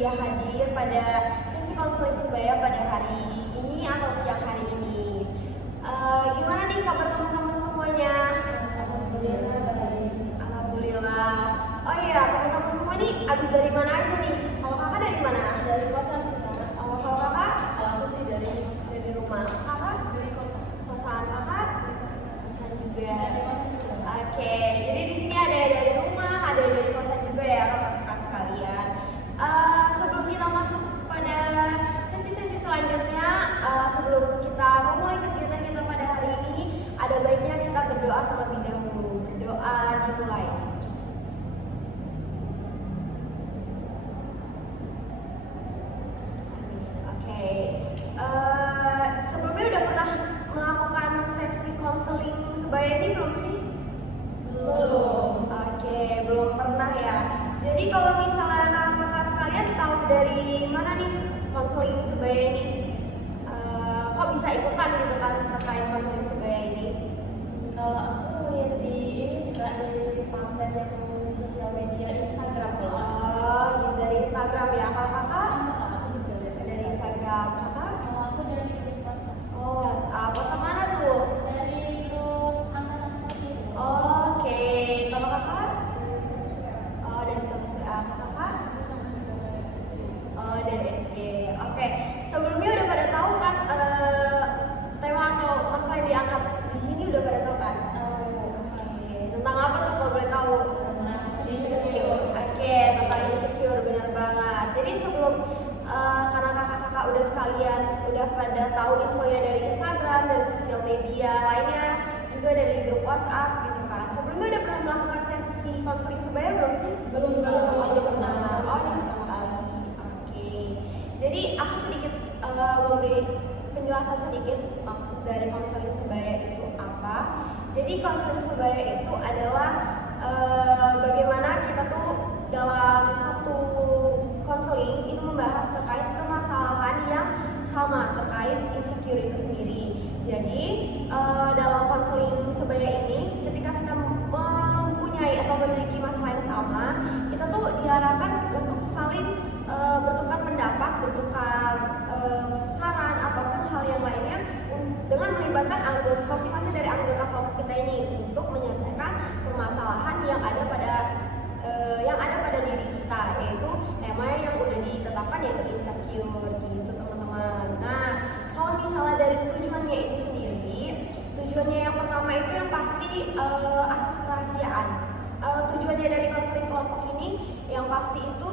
bersedia hadir pada sesi konseling sebaya pada hari ini atau siang hari ini. Gimana nih kabar teman-teman semuanya? Alhamdulillah baik. Alhamdulillah. Oh iya, teman-teman semua nih abis dari mana aja nih? Kalau kakak dari mana? Dari kosan kita. Kalau kakak? Kalau aku sih dari Rumah. Kakak? dari kosan. Kosan kakak? Kosan juga. Dari kosan juga. Oke, jadi di sini ada dari rumah, ada dari kosan juga ya kakak-kakak sekalian. Sebelum kita masuk pada sesi-sesi selanjutnya, sebelum kita memulai kegiatan kita pada hari ini, ada baiknya kita berdoa terlebih dahulu. Berdoa dimulai. Oke. Sebelumnya udah pernah melakukan sesi konseling sebaya ini belum sih? Belum. Oke, belum pernah ya. Jadi kalau misalnya kakak sekalian tahu dari mana nih konseling sebaya ini? Kok bisa ikutan gitu kan terkait konseling sebaya ini? Kalau aku lihat di ini sih Kak, di pamflet yang di sosial media Instagram kalau aku. Oh, gitu dari Instagram ya. Kalau kakak Sama Kak, aku juga dari Instagram. Kakak? Kalau aku dari grup WhatsApp. Oh, WhatsApp. WhatsApp mana tuh? Dari grup angkatan kelas itu. Oke. Kalau kakak? Dari status WA. Oh, dari status WA. Kakak? Aku sama saudara SD. Oh, dari SD. Oke. Sebelumnya udah pada tahu kan tema atau masalah yang diangkat di sini udah pada tahu kan? Oke. Tentang apa tuh kalau boleh tahu? Nah, insecure. Oke, tentang insecure benar banget. Jadi sebelum karena kakak-kakak udah sekalian udah pada tahu infonya dari Instagram, dari sosial media lainnya, juga dari grup WhatsApp gitu kan. Sebelumnya udah pernah melakukan sesi konseling sebaya belum sih? Belum. Oh, belum pernah. Oh, ini pertama kali. Oke. Jadi aku sedikit memberi penjelasan sedikit maksud dari konseling sebaya itu apa. Jadi konseling sebaya itu adalah bagaimana kita tuh dalam satu konseling itu membahas terkait permasalahan yang sama terkait insecure itu sendiri. Jadi dalam konseling sebaya ini ketika kita mempunyai atau memiliki masalah yang sama, kita tuh diarahkan untuk saling bertukar pendapat, bertukar saran ataupun hal yang lainnya dengan melibatkan anggota masing-masing dari anggota kelompok kita ini untuk menyelesaikan permasalahan yang ada pada diri kita, yaitu tema yang udah ditetapkan yaitu insecure gitu teman-teman. Nah, kalau misalnya dari tujuannya itu sendiri, tujuannya yang pertama itu yang pasti asas kerahasiaan. Tujuannya dari konseling kelompok ini yang pasti itu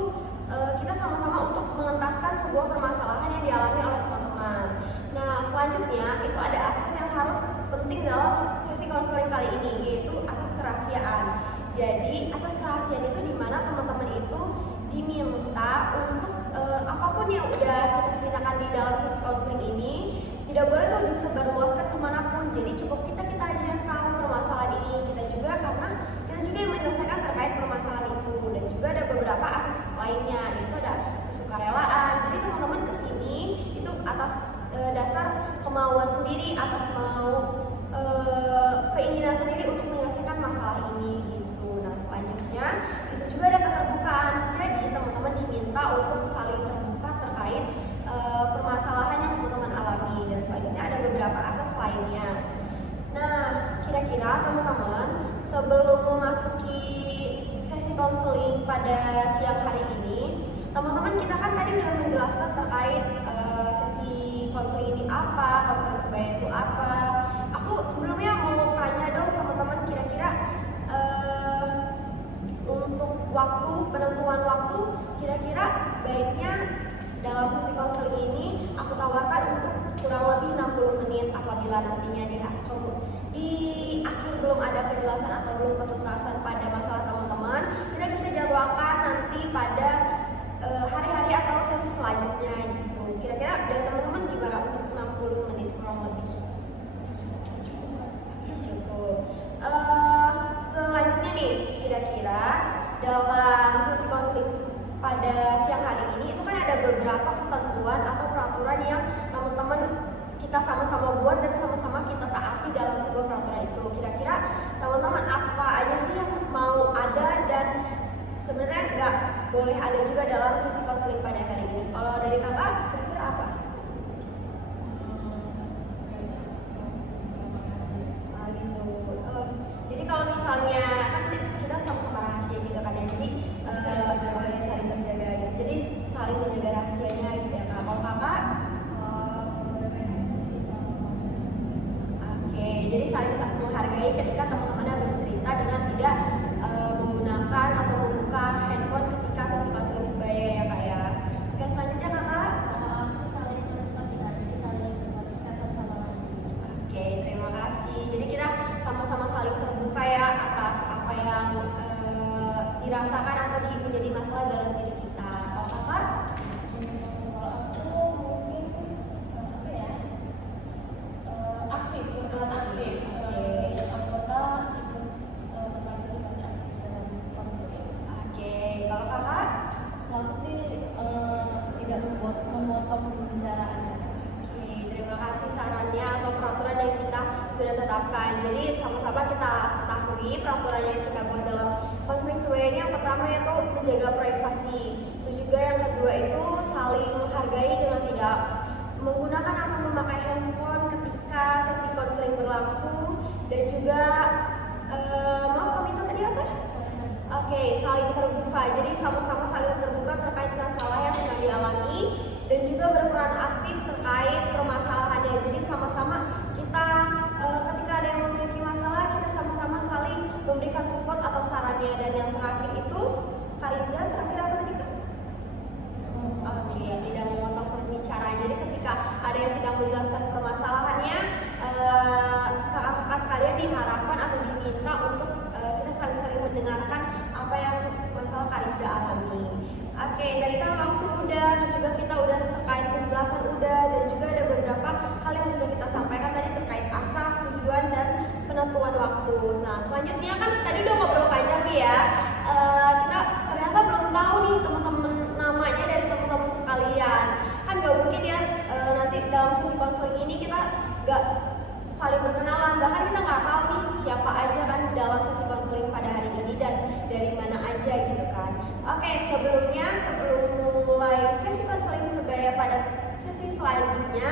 kita sama-sama untuk mengentaskan sebuah permasalahan yang dialami oleh teman-teman. Nah, selanjutnya itu ada asas yang harus penting dalam sesi konseling kali ini, yaitu asas kerahasiaan. Jadi, asas kerahasiaan itu di mana teman-teman itu diminta untuk apapun yang udah kita ceritakan di dalam sesi konseling ini tidak boleh tuh disebarluaskan kemanapun. Jadi cukup kita aja yang tahu permasalahan ini, kita juga karena kita juga yang menyelesaikan terkait permasalahan itu. Dan juga ada beberapa asas lainnya, yaitu ada kesukarelaan. Jadi teman-teman kesini itu atas dasar kemauan sendiri, atas keinginan sendiri untuk menyelesaikan masalah ini gitu. Nah, selanjutnya itu juga ada keterbukaan. Jadi teman-teman diminta untuk saling terbuka terkait permasalahan yang teman-teman alami. Dan selanjutnya ada beberapa asas lainnya. Nah, kira-kira teman-teman sebelum memasuki sesi konseling pada siang hari ini, teman-teman kita kan tadi udah menjelaskan terkait sesi konseling ini apa, konseling sebaya itu apa. Aku sebelumnya mau tanya dong teman-teman, kira-kira untuk waktu, penentuan waktu, kira-kira baiknya dalam sesi konseling ini aku tawarkan untuk kurang lebih 60 menit. Apabila nantinya di akhir belum ada kejelasan atau belum ketuntasan pada masalah teman-teman, kita bisa jadwalkan nanti pada hari-hari atau sesi selanjutnya gitu. Kira-kira dari teman-teman gimana untuk 60 menit kurang lebih? Cukup. Selanjutnya nih, kira-kira dalam sesi konseling pada siang hari ini itu kan ada beberapa ketentuan atau peraturan yang teman-teman kita sama-sama buat dan sama-sama kita taati dalam sebuah peraturan itu. Kira-kira teman-teman apa aja sih yang mau ada dan sebenarnya nggak boleh ada juga dalam sesi konseling pada hari ini. Kalau dari kakak kira-kira apa? Gitu. Jadi kalau misalnya kan kita sama-sama rahasia gitu kan ya, jadi boleh saling terjaga gitu. Jadi saling menjaga rahasianya gitu ya. Nah, kalau kakak, oke, jadi saling menghargai ketika teman-temannya bercerita dengan tidak menggunakan atau membuka handphone ketika sesi konseling sebaya ya kak ya. Oke, selanjutnya kakak. Oke, terima kasih. Jadi kita sama-sama saling terbuka ya atas apa yang dirasakan atau menjadi masalah dalam diri kita. Kalau kakak? Kalau aku mungkin apa ya? Aktif, berperan aktif. Setiap anggota ikut berpartisipasi aktif dalam konseling. Oke, kalau kakak? Aku sih tidak memotong pembicaraan. Oke, terima kasih sarannya atau peraturan yang kita sudah tetapkan. Jadi sama-sama kita ketahui peraturan yang kita buat dalam konseling sebaya ini. Yang pertama itu menjaga privasi. Terus juga yang kedua itu saling menghargai dengan tidak menggunakan atau memakai handphone ketika sesi konseling berlangsung. Dan juga maaf kami tadi apa? Oke, saling terbuka. Jadi sama-sama saling terbuka terkait masalah yang sedang dialami dan juga berperan aktif terkait permasalahannya. Jadi sama-sama kita ketika ada yang memiliki masalah, kita sama-sama saling memberikan support atau sarannya. Dan yang terakhir itu Kak Riza, terakhir apa tadi Kak? Oke, tidak memotong pembicaraan. Jadi ketika ada yang sedang menjelaskan permasalahannya, kakak-kakak sekalian diharapkan atau diminta untuk kita saling-saling mendengarkan apa yang masalah Kak Riza alami. Oke, tadi kan waktu udah, terus juga kita udah terkait penjelasan udah, dan juga ada beberapa hal yang sudah kita sampaikan tadi terkait asas, tujuan, dan penentuan waktu. Nah, selanjutnya kan tadi udah ngobrol panjang nih ya. Kita ternyata belum tahu nih teman-teman namanya dari teman-teman sekalian. Kan gak mungkin ya nanti dalam sesi konseling ini kita gak saling berkenalan, bahkan kita nggak tahu nih siapa aja kan dalam sesi konseling pada hari ini dan dari mana aja gitu kan. Oke, sebelum mulai sesi konseling sebaya pada sesi selanjutnya,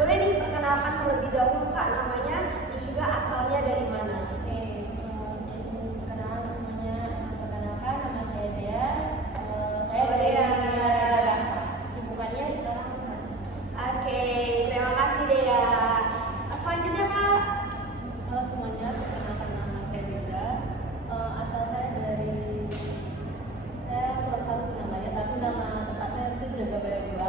boleh diperkenalkan terlebih dahulu Kak namanya, terus juga asalnya dari mana. Oke, perkenalkan semuanya. Perkenalkan nama saya Dea. Saya dari Jakarta. Kesibukannya sekarang mahasiswa. Oke, terima kasih Dea. Selanjutnya Kak. Halo semuanya, perkenalkan nama saya Riza. Asal saya dari, saya kurang tahu sih namanya, tapi nama tempatnya itu Jagabaya 2.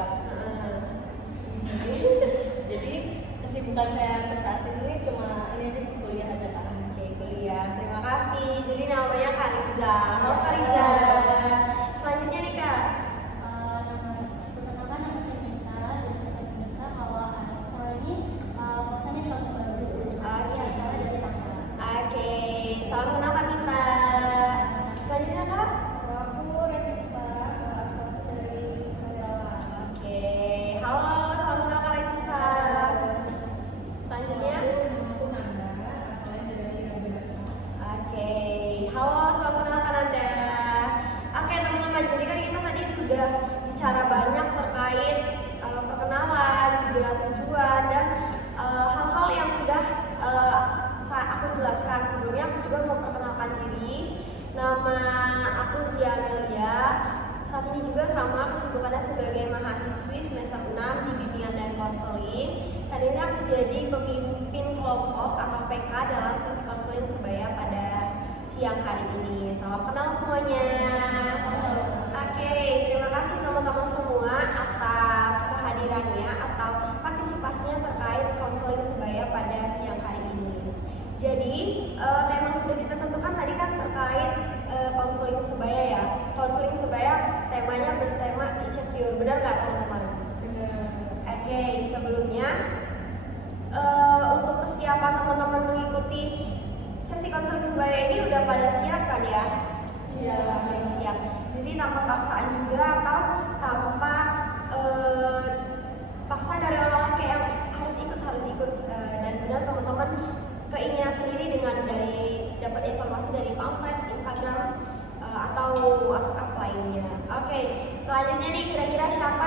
Jadi kesibukan saya untuk saat ini cuma ini aja sih, kuliah aja Kak. Oke, kuliah. Terima kasih. Jadi namanya Kak Riza. Halo Kak Riza. Selanjutnya nih Kak. Perkenalkan nama saya Nita dari Sekolah Nita. Kalau asal ini kosannya di Kampung Baru. Oke. Asalnya dari Tangerang. Oke, salam kenal Kak Nita. Selanjutnya Kak. Aku Renisa, asalku dari Karawang. Oke, halo, salam kenal Kak Renisa. Selanjutnya. Aku Nanda, asalnya dari Raja. Oke, halo, salam kenal Kak Nanda. Oke teman-teman, jadi kan kita tadi sudah bicara banyak terkait perkenalan, juga tujuan dan hal-hal yang sudah aku jelaskan. Sebelumnya aku juga mau perkenalkan diri. Nama aku Zia Amelia. Saat ini juga sama kesibukannya sebagai mahasiswi semester 6 di bimbingan dan konseling. Saat ini aku jadi pemimpin kelompok atau PK dalam sesi konseling sebaya pada siang hari ini. Salam kenal semuanya. Oke, terima kasih teman-teman semua atas kehadirannya atau partisipasinya terkait konseling sebaya pada siang hari ini. Jadi tema yang sudah kita tentukan tadi kan terkait konseling sebaya ya. Konseling sebaya temanya bertema insecure, benar nggak teman-teman? Benar. Oke, sebelumnya untuk kesiapan teman-teman mengikuti sesi konseling sebaya ini udah pada siap kan ya? Siap. Oke, siap. Jadi tanpa paksaan juga atau tanpa paksa dari orang lain kayak harus ikut dan benar teman-teman keinginan sendiri dengan dari dapat informasi dari pamflet, Instagram, atau WhatsApp lainnya. Oke, selanjutnya nih kira-kira siapa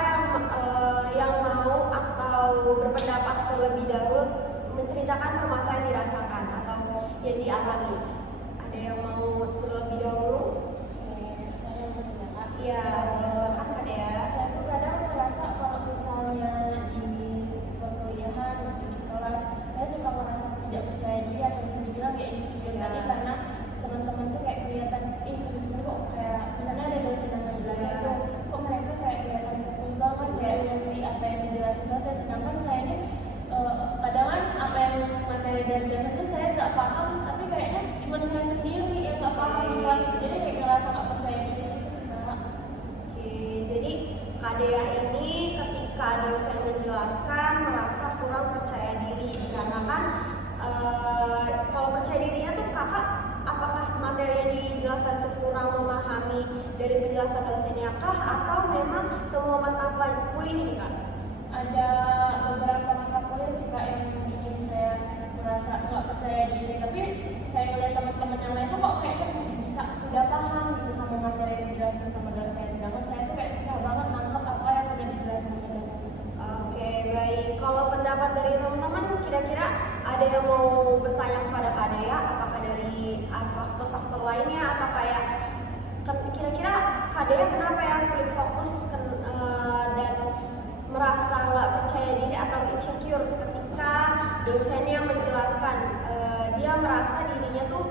yang mau atau berpendapat terlebih dahulu menceritakan permasalahan yang dirasakan atau yang dialami? Ada yang mau terlebih dahulu? Saya mau tanya Kak. Iya, boleh silakan Kak Dea. Saya tuh kadang merasa kalau misalnya di perkuliahan atau di kelas, saya suka merasa tidak percaya diri atau bisa dibilang kayak insecure tadi karena teman-teman tuh kayak kelihatan, teman-teman kok kayak misalnya ada dosen yang ngejelasin tuh, kok mereka kayak kelihatan fokus banget kayak ngerti apa yang dijelasin dosen, sedangkan saya ini kadang kan apa yang materi dari dosen tuh saya nggak paham, tapi kayaknya cuma saya sendiri yang nggak paham di kelas itu, jadi kayak ngerasa nggak percaya diri gitu sih Kak. Oke, jadi Kak Dea ini ketika dosen menjelaskan merasa kurang percaya diri karena kan kalau percaya dirinya tuh kakak apakah materi yang dijelaskan itu kurang memahami dari penjelasan dosennya kah atau memang semua mata kuliah nih Kak? Ada beberapa mata kuliah sih Kak yang bikin saya merasa nggak percaya diri, tapi saya ngeliat teman-teman yang lain tuh kok kayaknya bisa udah paham gitu sama materi yang dijelaskan sama dosen, sedangkan saya tuh kayak susah banget nangkep apa yang udah dijelaskan sama dosen. Oke, baik. Kalau pendapat dari teman-teman kira-kira ada yang mau bertanya kepada Kak Dea apakah dari faktor-faktor lainnya atau kayak kira-kira Kak Dea kenapa ya sulit fokus dan merasa nggak percaya diri atau insecure ketika dosennya menjelaskan, dia merasa dirinya tuh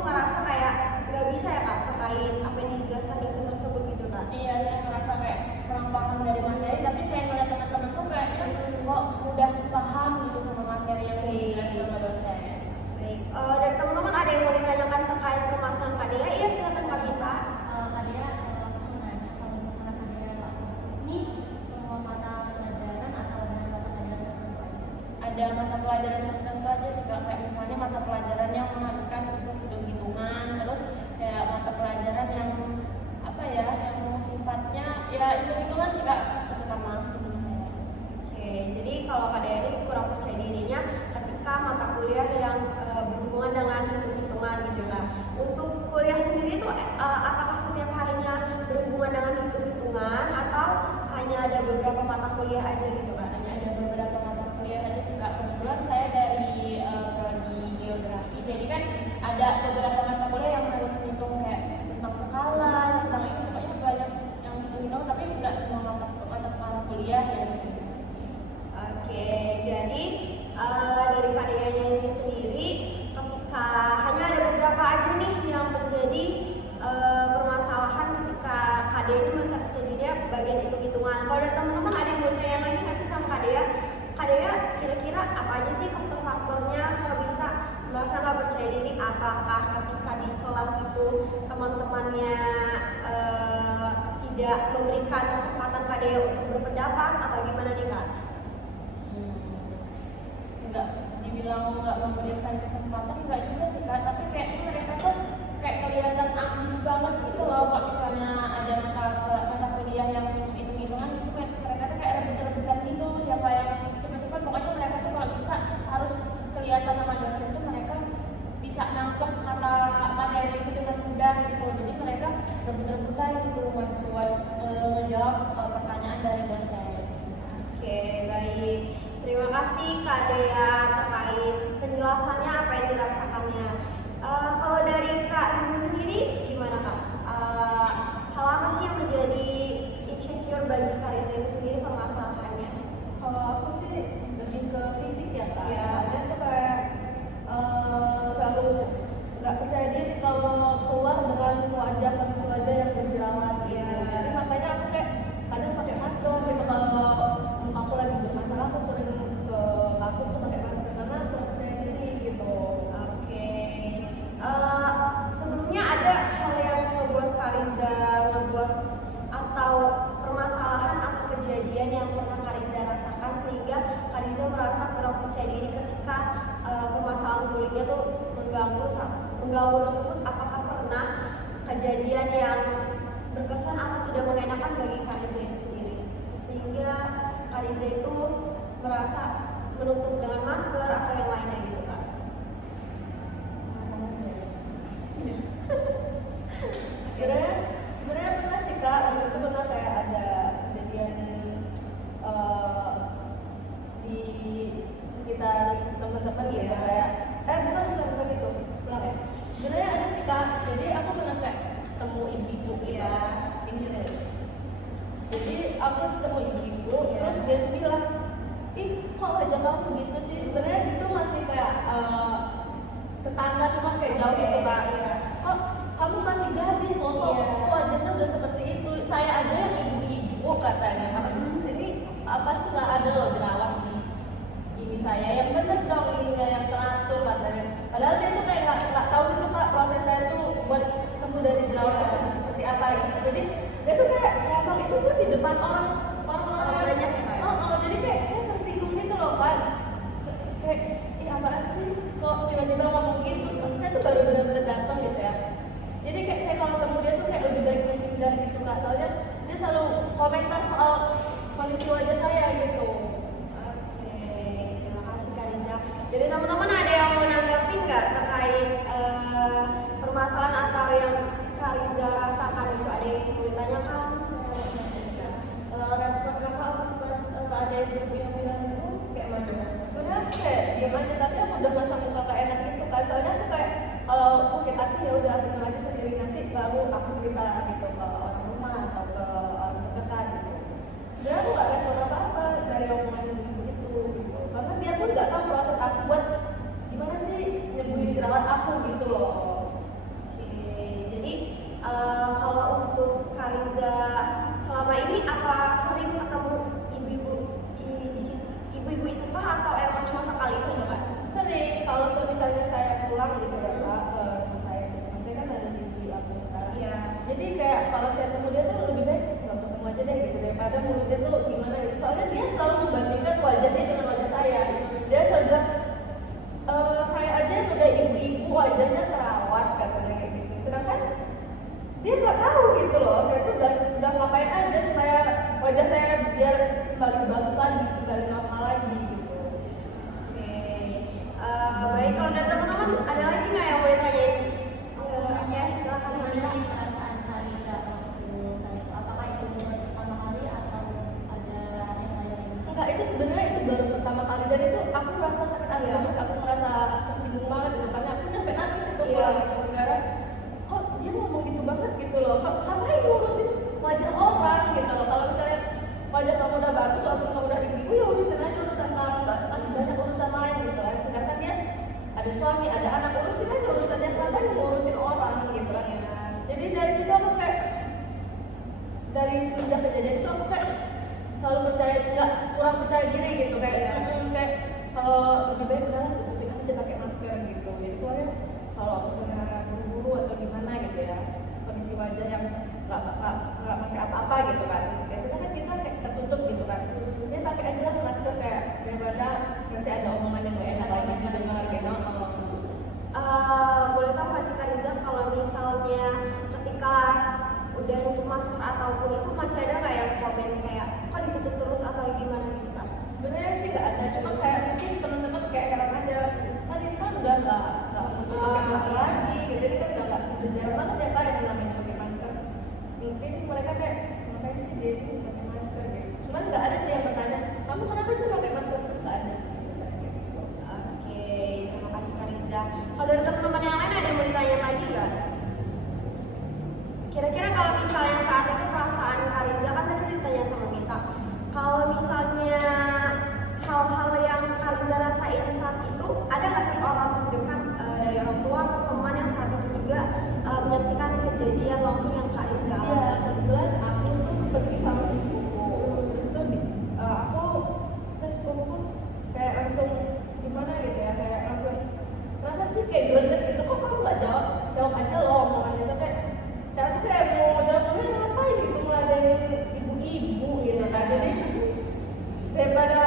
merasa kayak nggak bisa ya Kak terkait apa yang dijelaskan dosen tersebut gitu Kak? Iya, saya ngerasa kayak kurang paham dari materi, tapi saya ngeliat teman-teman tuh kayaknya kok udah paham gitu sama materi yang dijelaskan sama dosen. Baik, dari teman-teman ada yang mau ditanyakan terkait permasalahan Kak Dea? Iya silakan Kak Gita. Kak Dea, aku mau nanya, kalau misalnya Kak Dea nggak fokus nih, semua mata pelajaran atau ada mata pelajaran tertentu aja? Ada mata pelajaran tertentu aja sih Kak, kayak misalnya mata pelajaran yang mengharuskan untuk hitung-hitungan, terus kayak mata pelajaran yang apa ya, yang sifatnya ya hitung-hitungan sih Kak, terutama menurut saya. Oke, jadi kalau Kak Dea ini kurang percaya dirinya ketika mata kuliah yang berhubungan dengan hitung-hitungan gitu Kak. Untuk kuliah sendiri tuh apakah setiap harinya berhubungan dengan hitung-hitungan atau hanya ada beberapa mata kuliah aja gitu Kak? Hanya ada beberapa mata kuliah aja sih Kak. Kebetulan saya dari prodi geografi, jadi kan ada beberapa mata kuliah yang harus hitung kayak tentang skala, tentang itu pokoknya banyak yang hitung-hitung, tapi nggak semua mata kuliah yang gitu. Oke, jadi dari Kak Dea-nya ini sendiri ketika hanya ada beberapa aja nih yang menjadi permasalahan ketika Kak Dea ini merasa percaya dirinya bagian hitung-hitungan. Kalau dari teman-teman ada yang mau tanya lagi nggak sih sama Kak Dea? Kak Dea kira-kira apa aja sih faktor-faktornya kalau bisa merasa nggak percaya diri? Apakah ketika di kelas itu teman-temannya tidak memberikan kesempatan Kak Dea untuk berpendapat atau gimana nih Kak? Nggak dibilang nggak memberikan kesempatan, nggak juga sih Kak, tapi kayaknya mereka tuh kayak kelihatan ambis banget gitu loh. Kalau misalnya ada mata kuliah yang hitung-hitungan itu mereka tuh kayak rebut-rebutan gitu, siapa pokoknya mereka tuh kalau bisa harus kelihatan sama dosen tuh mereka bisa nangkep materi itu dengan mudah gitu, jadi mereka rebut-rebutan gitu buat ngejawab pertanyaan dari dosen. Oke, baik. Terima kasih Kak Dea terkait penjelasannya apa yang dirasakannya. Kalau dari Kak Riza sendiri gimana Kak? Hal apa sih yang menjadi insecure bagi Kak Riza itu sendiri permasalahannya? Kalau aku sih lebih ke fisik ya Kak. Ya. Soalnya tuh kayak selalu nggak percaya diri kalau keluar dengan kondisi wajah yang berjerawat gitu. Ya. Jadi makanya aku kayak kadang pakai masker gitu, kalau aku lagi bermasalah aku sering ke kampus tuh pakai masker karena aku nggak percaya diri gitu. Oke. Sebelumnya ada hal yang membuat Kak Riza atau permasalahan atau kejadian yang pernah Kak Riza rasakan sehingga Kak Riza merasa kurang percaya diri ketika permasalahan bullyingnya tuh mengganggu tersebut. Apakah pernah kejadian yang berkesan atau tidak mengenakan bagi Kak Riza itu sendiri sehingga Kak Riza itu merasa menutup dengan masker atau yang lainnya gitu Kak? aku ketemu ibu, terus dia tuh bilang, ih kok wajah kamu gitu sih, sebenarnya itu masih kayak tetangga cuma kayak jauh gitu kan. Kok kamu masih gadis loh, kok wajahnya udah seperti itu, saya aja yang ibu-ibu katanya. Ini apa sih nggak ada loh jerawat di ini saya, yang bener dong ininya yang teratur katanya. Padahal dia tuh kayak nggak tahu itu kak proses saya tuh buat sembuh dari jerawat itu seperti apa gitu. Jadi dia tuh kayak ngomong itu tuh di depan orang banyak ya kak. jadi kayak saya tersinggung gitu loh kan. Kayak ih apaan sih kok tiba-tiba ngomong gitu. Saya tuh baru benar-benar datang gitu ya. Jadi kayak saya kalau ketemu dia tuh kayak lebih baik menghindar gitu kak. Soalnya dia selalu komentar soal kondisi wajah saya gitu. Oke, terima kasih Kak Riza. Jadi teman-teman ada yang mau nanggapin nggak terkait permasalahan atau yang Kak Riza rasakan itu? Ada yang mau ditanyakan? Respon kakak waktu pas ada yang bilang itu kayak mana respon? Sebenarnya aku kayak diam aja, tapi aku udah masa muka kayak enak gitu kan. Soalnya aku kayak kalau aku sakit hati ya udah aku tinggal aja sendiri, nanti baru aku cerita gitu ke orang rumah atau ke orang terdekat gitu. Sebenarnya aku nggak respon apa-apa dari omongan ibu itu gitu, karena dia pun nggak tahu proses aku buat gimana sih nyembuhin jerawat aku gitu loh. Oke, jadi kalau untuk Kak Riza selama ini apa sering ketemu ibu-ibu ibu-ibu itu kah atau emang cuma sekali itu aja kak? Sering, kalau misalnya saya pulang gitu ya kak, rumah saya kan ada di Lampung Utara. Iya. Jadi kayak kalau saya ketemu dia tuh lebih baik nggak usah ketemu aja deh gitu, daripada mulutnya tuh gimana gitu. Soalnya dia selalu membandingkan wajah dia dengan wajah saya. Dia selalu bilang, saya aja yang udah ibu-ibu wajahnya terawat katanya kayak gitu. Sedangkan dia nggak tahu gitu loh, saya tuh udah ngapain aja supaya wajah saya biar kembali bagus lagi, kembali normal lagi gitu. Oke, baik kalau dari teman-teman ada lagi nggak yang mau ditanyain? Oke, silakan Gimana Riza. sih perasaan Kak Riza waktu saat itu? Apakah itu baru pertama kali atau ada yang lain? Enggak, itu sebenarnya itu baru pertama kali, dan itu aku merasa sakit hati banget, aku merasa tersinggung banget gitu, karena aku nyampe nangis itu pulang gitu, karena kok dia ngomong gitu banget gitu loh, kok ngapain ngurusin wajah orang gitu loh. Kalau misalnya wajah kamu udah bagus, walaupun kamu udah ibu ya urusin aja urusan kamu, masih banyak urusan lain gitu kan. Sedangkan dia ada suami, ada anak, urusin aja urusannya, ngapain ngurusin orang gitu kan. Jadi dari situ aku kayak, dari semenjak kejadian itu aku kayak selalu kurang percaya diri gitu, kayak kayak kalau lebih baik udahlah tutupin aja pakai masker gitu. Jadi keluarnya kalau misalnya buru-buru atau gimana gitu ya, kondisi wajah yang nggak pakai apa-apa gitu kan, biasanya kan kita kayak tertutup gitu kan, dia pakai aja lah masker kayak daripada nanti ada omongan yang nggak enak lagi didengar gitu. Boleh tahu nggak sih Kak Riza kalau misalnya ketika udah nutup masker ataupun itu masih ada nggak yang komen kayak kok ditutup terus atau gimana gitu kak? Sebenarnya sih nggak ada, cuma kayak mungkin teman-teman kayak heran aja, kan ini kan udah nggak mesti pakai masker lagi gitu, jadi kan udah jarang banget ya kak yang namanya pakai masker. Mungkin mereka kayak ngapain sih dia ini pakai masker gitu. Cuman nggak ada sih yang bertanya, kamu kenapa sih pakai masker terus? Nggak ada sih yang bertanya kayak gitu. Oke, terima kasih Kak Riza. Kalau dari teman-teman yang lain ada yang mau ditanya lagi nggak? Kira-kira kalau misalnya saat itu perasaan Kak Riza kan tadi udah ditanya sama Mita, kalau misalnya hal-hal yang Kak Riza rasain saat itu, ada nggak sih orang terdekat dari orang tua atau teman yang saat itu juga menyaksikan kejadian langsung yang Kak Riza Iya, alami? kebetulan aku tuh pergi sama sepupuku, terus tuh terus sepupuku kayak langsung gimana gitu ya, kayak langsung kenapa sih kayak geleget gitu, kok kamu nggak jawab aja loh omongannya tuh, kayak aku kayak mau jawab dulu, ngapain gitu ngeladenin ibu-ibu gitu kan. Jadi daripada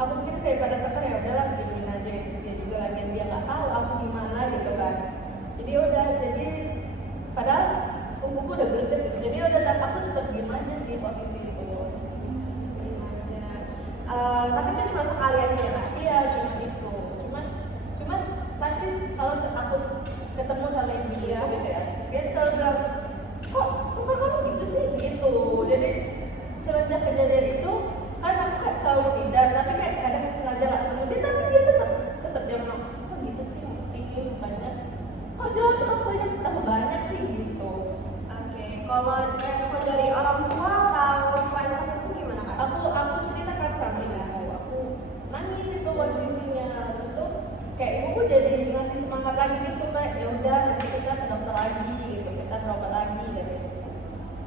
aku pikir daripada tekan ya udahlah diemin aja gitu, dia juga lagi dia nggak tahu aku gimana gitu kan. Jadi udah, jadi padahal sepupuku udah geleget gitu, jadi udah aku tetap diem aja sih posisi itu. Tapi itu cuma sekali aja ya kak? Iya, cuma itu. Cuman pasti kalau aku ketemu sama ibu gitu ya, dia selalu bilang, kok muka kamu gitu sih gitu. Jadi semenjak kejadian itu kan aku kayak selalu menghindar, tapi kayak kadang sengaja nggak ketemu dia, tapi dia tetap dia ngomong, kok gitu sih ini mukanya, kok jerawat kamu banyak sih gitu. Oke, kalau respon dari orang tua atau selain sepupu posisinya. Terus tuh kayak ibuku jadi ngasih semangat lagi gitu, kayak ya udah nanti kita ke dokter lagi gitu, kita berobat lagi gitu.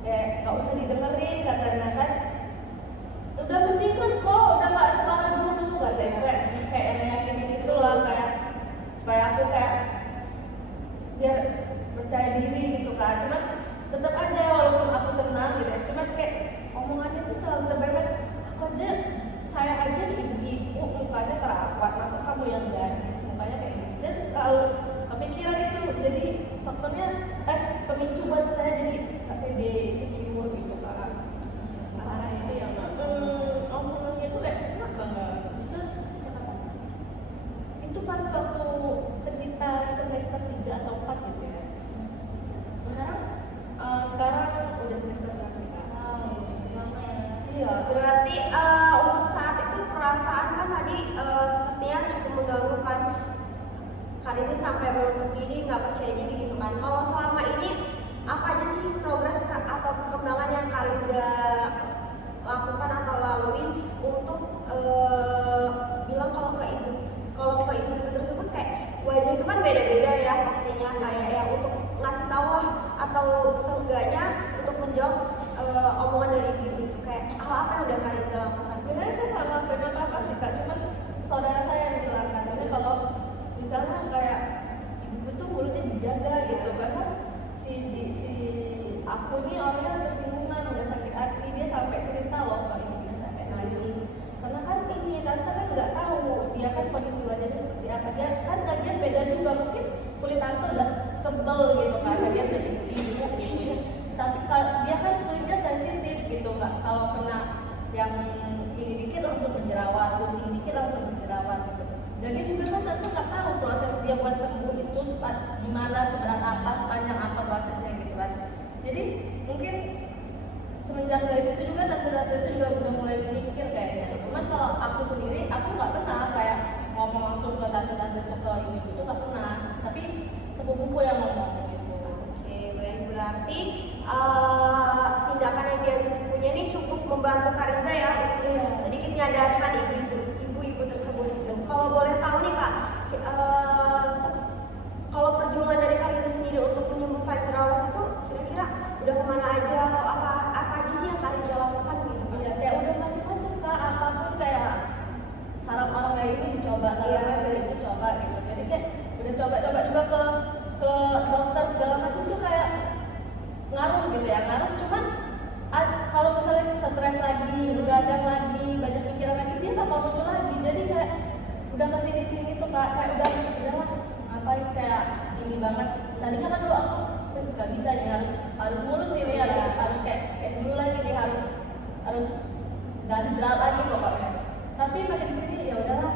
Kayak nggak usah didengerin katanya kan, udah mendingan kok, udah nggak separah dulu katanya, kayak yang yakinin gitu lah, kayak supaya aku kayak biar percaya diri gitu kan. Cuman tetap aja walaupun aku tenang gitu ya, cuman kayak omongannya tuh selalu terberat. Aku aja, saya aja ibu-ibu mukanya terawat, masa kamu yang gadis mukanya kayak gitu. Dan selalu kepikiran itu, jadi faktornya pemicu buat saya jadi pede, insecure gitu kan. Parah itu ya Mbak. Omongannya tuh kayak enak banget. Terus kenapa? Itu pas waktu sekitar semester 3 atau 4 gitu ya. Sekarang Sekarang udah semester 6 sih Kak. lama ya. Iya, Berarti untuk saat itu perasaan kan tadi pastinya cukup mengganggu kan. Kariza sampai menutup diri, nggak percaya diri gitu kan. Kalau selama ini apa aja sih progres atau perkembangan yang Kariza lakukan atau lalui untuk bilang kalau ke ibu tersebut kayak wajah itu kan beda-beda ya pastinya, kayak ya untuk ngasih tahu lah atau seenggaknya untuk menjawab omongan dari ibu itu, kayak hal apa yang udah Kariza lakukan? sebenarnya saya nggak ngelakuin apa-apa sih Kak, cuman saudara saya yang bilang katanya kalau misalnya kayak ibu tuh mulutnya dijaga gitu, karena si aku ini orangnya tersinggungan, udah sakit hati, dia sampai cerita loh ke ibunya sampai nangis. Karena kan ini tante kan nggak tahu dia kan kondisi wajahnya seperti apa, dia kan lagian beda juga, mungkin kulit tante udah tebel gitu kan, dia udah ibu gitu. Tapi dia kan kulitnya sensitif gitu, nggak kalau kena yang ini dikit langsung berjerawat, pusing dikit langsung berjerawat gitu. Dan dia juga kan tante nggak tahu proses dia buat sembuh itu gimana, seberat apa, sepanjang apa prosesnya gitu kan. Jadi mungkin semenjak dari situ juga tante-tante itu juga udah mulai mikir kayaknya. Cuman kalau aku sendiri, aku nggak pernah kayak ngomong langsung ke tante-tante ke ibu itu nggak pernah. Tapi sepupuku yang ngomong gitu. Oke, baik, berarti tindakan yang dia punya ini cukup membantu Kariza ya untuk sedikit menyadarkan ibu-ibu tersebut gitu. Kalau boleh tahu nih Kak, kalau perjuangan dari Kariza sendiri untuk menyembuhkan jerawat itu kira-kira udah kemana aja atau apa aja sih yang Kariza lakukan gitu Kak? Iya, kayak udah macam-macam Kak, apapun kayak saran orang lain ini dicoba, saran dari itu coba gitu. Jadi kayak udah coba-coba juga ke dokter segala macam tuh kayak ngaruh gitu ya, ngaruh. Cuman kalau misalnya stres lagi, begadang lagi, banyak pikiran lagi, dia bakal muncul lagi. Jadi kayak udah kesini-sini tuh Kak, kayak udahlah ngapain kayak ini banget. Tadinya kan dulu aku nggak bisa nih, harus mulus ini, harus kayak dulu lagi nih, harus nggak ada jerawat lagi pokoknya. Tapi makin kesini ya udahlah,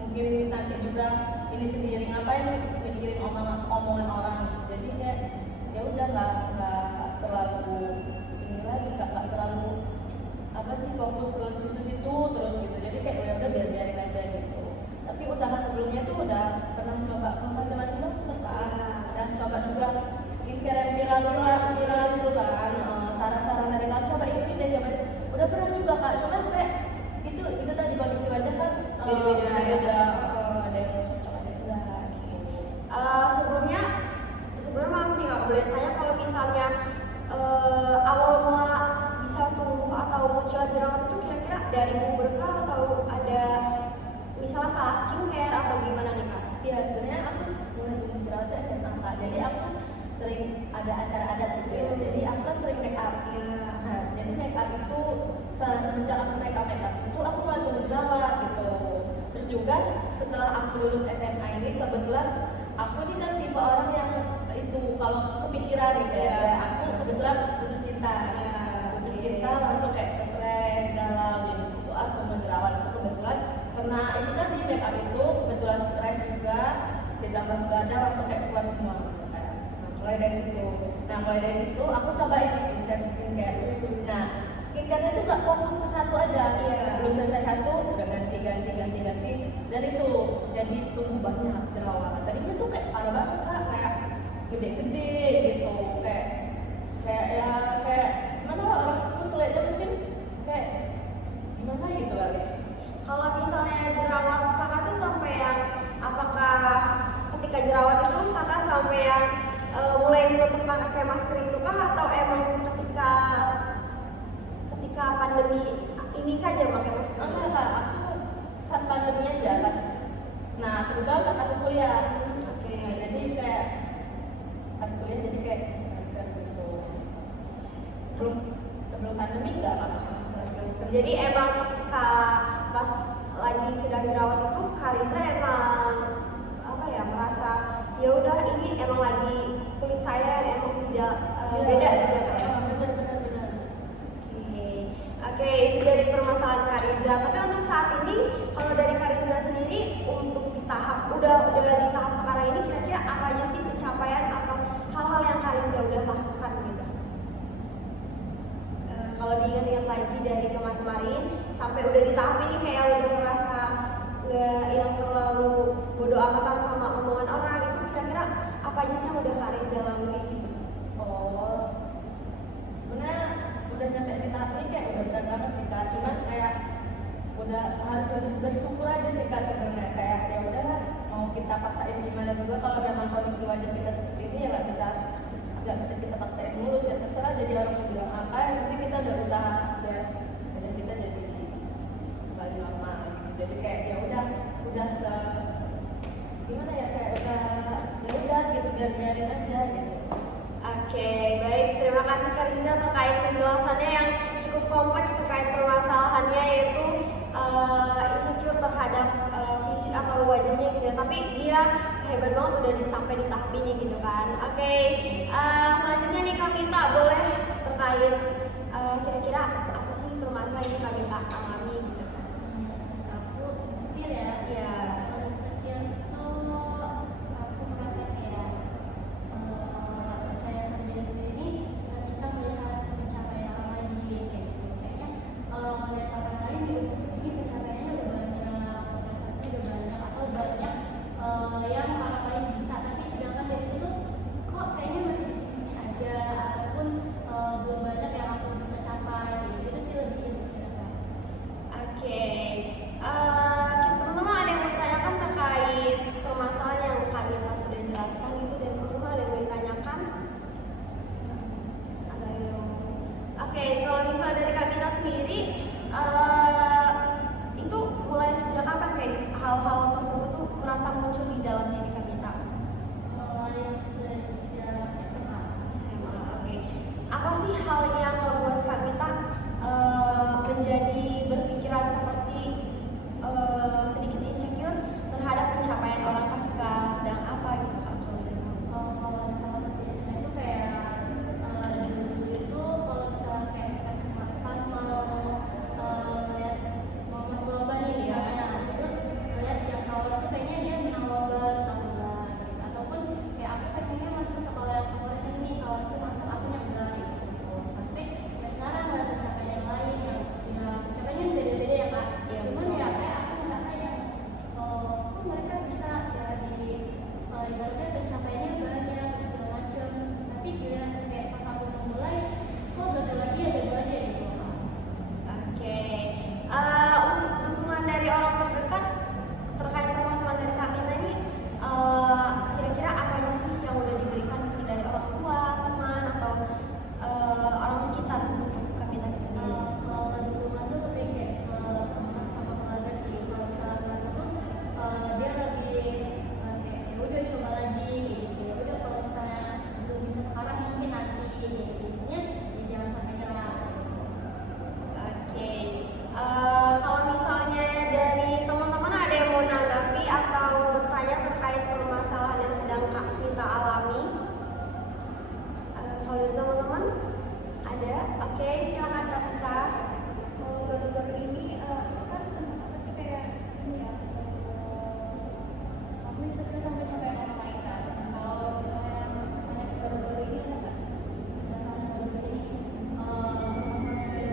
mungkin nanti juga ini sendiri, ngapain mikirin omongan orang. Jadi kayak ya udah nggak terlalu ini lagi, nggak terlalu apa sih fokus ke situ-situ terus gitu. Jadi kayak ya udah biarin aja gitu. Tapi usaha sebelumnya tuh udah pernah coba ke macam-macam dokter Kak. Udah coba juga skincare yang viral itu kan, saran-saran dari Kak, coba ini deh, coba itu. Udah pernah juga Kak, cuman kayak itu tadi kondisi wajah kan Beda-beda ya. ada yang cocok, ada yang enggak. Sebelumnya maaf nih Kak, boleh tanya kalau misalnya awal mula bisa tumbuh atau muncul jerawat itu kira-kira dari umur kah atau ada misalnya salah skincare atau gimana nih Kak? Iya, sebenarnya aku mulai tumbuh jerawat itu SMA Kak. Jadi aku sering ada acara adat gitu ya. Jadi aku kan sering make up. Nah, jadi make up itu semenjak aku make up itu aku mulai tumbuh jerawat gitu. Terus juga setelah aku lulus SMA ini kebetulan aku ini kan tipe orang yang itu kalau kepikiran gitu ya. Aku kebetulan putus cinta. Putus cinta langsung kayak stres, galau, jadi semua jerawat itu kebetulan karena itu kan di make up itu kebetulan stres juga, ditambah begadang langsung kayak keluar semua gitu kan. Mulai dari situ aku cobain skincare. Nah, skincare-nya tuh gak fokus ke satu aja. Belum selesai satu udah ganti dan itu jadi tumbuh banyak jerawat. Tadinya tuh kayak parah banget Kak, kayak gede-gede gitu, kayak mana orang pun ngeliatnya mungkin kayak gimana gitu kali. Kalau misalnya jerawat pandemi ini saja pakai masker? Enggak kak, aku pas pandemi aja pas. Nah kebetulan pas aku kuliah. Oke. Nah, jadi kayak pas kuliah jadi kayak masker gitu. Sebelum pandemi enggak pakai masker. Jadi emang ketika pas lagi sedang jerawat itu Kariza emang apa ya, merasa ya udah ini emang lagi kulit saya emang tidak beda gitu ya Kak, ya? Benar. Oke, itu dari permasalahan Kariza. Tapi untuk saat ini, kalau dari Kariza sendiri untuk di tahap udah di tahap sekarang ini kira-kira apa aja sih pencapaian atau hal-hal yang Kariza udah lakukan gitu? Kalau diingat-ingat lagi dari kemarin-kemarin sampai udah di tahap ini kayak udah merasa nggak yang terlalu bodoh amatan sama omongan orang, itu kira-kira apa aja sih yang udah Kariza lalui gitu? Oh, sebenarnya udah nyampe di tahap ini kayak udah berat banget sih kak. Cuman kayak udah harus lebih bersyukur aja sih kak sebenarnya. Kayak ya udahlah, mau kita paksain gimana juga, kalau memang kondisi wajah kita seperti ini ya nggak bisa kita paksain mulus ya, terserah jadi orang mau bilang apa, yang penting kita udah usaha biar wajah kita jadi kembali normal gitu. Jadi kayak ya udah gimana ya, kayak udah gitu, biarin aja gitu. Oke, baik. Terima kasih Kariza terkait penjelasannya yang cukup kompleks terkait permasalahannya, yaitu insecure terhadap fisik atau wajahnya gitu ya. Tapi dia hebat banget udah sampai di tahap ini gitu kan. Oke, selanjutnya nih Kak Minta, boleh terkait kira-kira apa sih permasalahan yang Kak Minta alami gitu kan? Aku insecure ya. Iya. Kalau insecure tuh aku merasa kayak percaya sama diri sendiri ketika melihat pencapaian orang lain kayak gitu. Kayaknya melihat orang lain di umur segini pencapaiannya udah banyak, prestasinya udah banyak, atau banyak yang orang lain bisa, tapi sedangkan dari itu tuh kok kayaknya masih di sini aja, ataupun belum banyak yang aku bisa capai. Itu sih lebih insecure kan. Oke, teman-teman ada yang mau ditanyakan terkait permasalahan yang Kak Minta sudah jelaskan gitu, dan teman-teman ada yang mau ditanyakan? Ada yang... Oke, kalau misalnya dari Kak Minta sendiri, itu mulai sejak kapan kayak hal-hal tersebut tuh merasa muncul di dalam diri Kak Minta? Mulai sejak SMA. SMA, oke. Apa sih hal yang membuat Kak Minta menjadi berpikiran seperti sedikit insecure terhadap pencapaian orang ketika sedang apa gitu Kak? Kalau boleh tahu. Kalau misalnya pas di SMA itu kayak dulu itu kalau misalnya kayak pas mau ngeliat mau masuk lomba nih misalnya, terus ngeliat yang kawan tuh kayaknya dia menang lomba terus aku enggak gitu. Ataupun kayak aku pengennya masuk sekolah yang favorit ini, kawan tuh masuk aku yang enggak gitu. Sampai ya sekarang ngeliat pencapaian yang lain yang ya pencapaiannya beda-beda ya Kak. Iya, Cuman betul. ya kayak aku merasa yang kok mereka bisa jadi ibaratnya pencapaiannya banyak dan segala macem, tapi giliran kayak pas aku mau mulai kok gagal lagi ya gitu. Oke, untuk dukungan dari orang terdekat terkait permasalahan dari Kak Minta ini, kira-kira apa aja sih yang udah diberikan misalnya dari orang tua, teman, atau orang sekitar untuk Kak Minta itu sendiri? Kalau dukungan tuh lebih kayak ke teman sama keluarga sih. Kalau misalnya keluarga tuh dia lebih kayak ya udah coba lagi gitu. Ya udah kalau misalnya belum bisa sekarang mungkin nanti gitu. Intinya ya jangan sampai nyerah. Oke, kalau misalnya dari teman-teman ada yang mau menanggapi atau bertanya terkait permasalahan yang sedang Kak Minta alami? Kalau dari teman-teman ada? Oke, silakan Kak Tisa. Kalau baru-baru ini itu kan tentang apa sih, kayak ini ya, aku insecure sama pencapaian orang lain kan. Kalau misalnya baru-baru ini ada nggak masalah baru-baru ini, masalah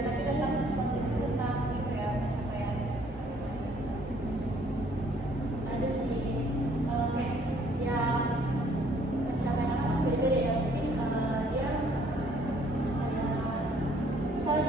tapi tentang konteks tentang itu ya pencapaian? Ada sih kayak ya pencapaian orang beda ya, mungkin dia kayak misalnya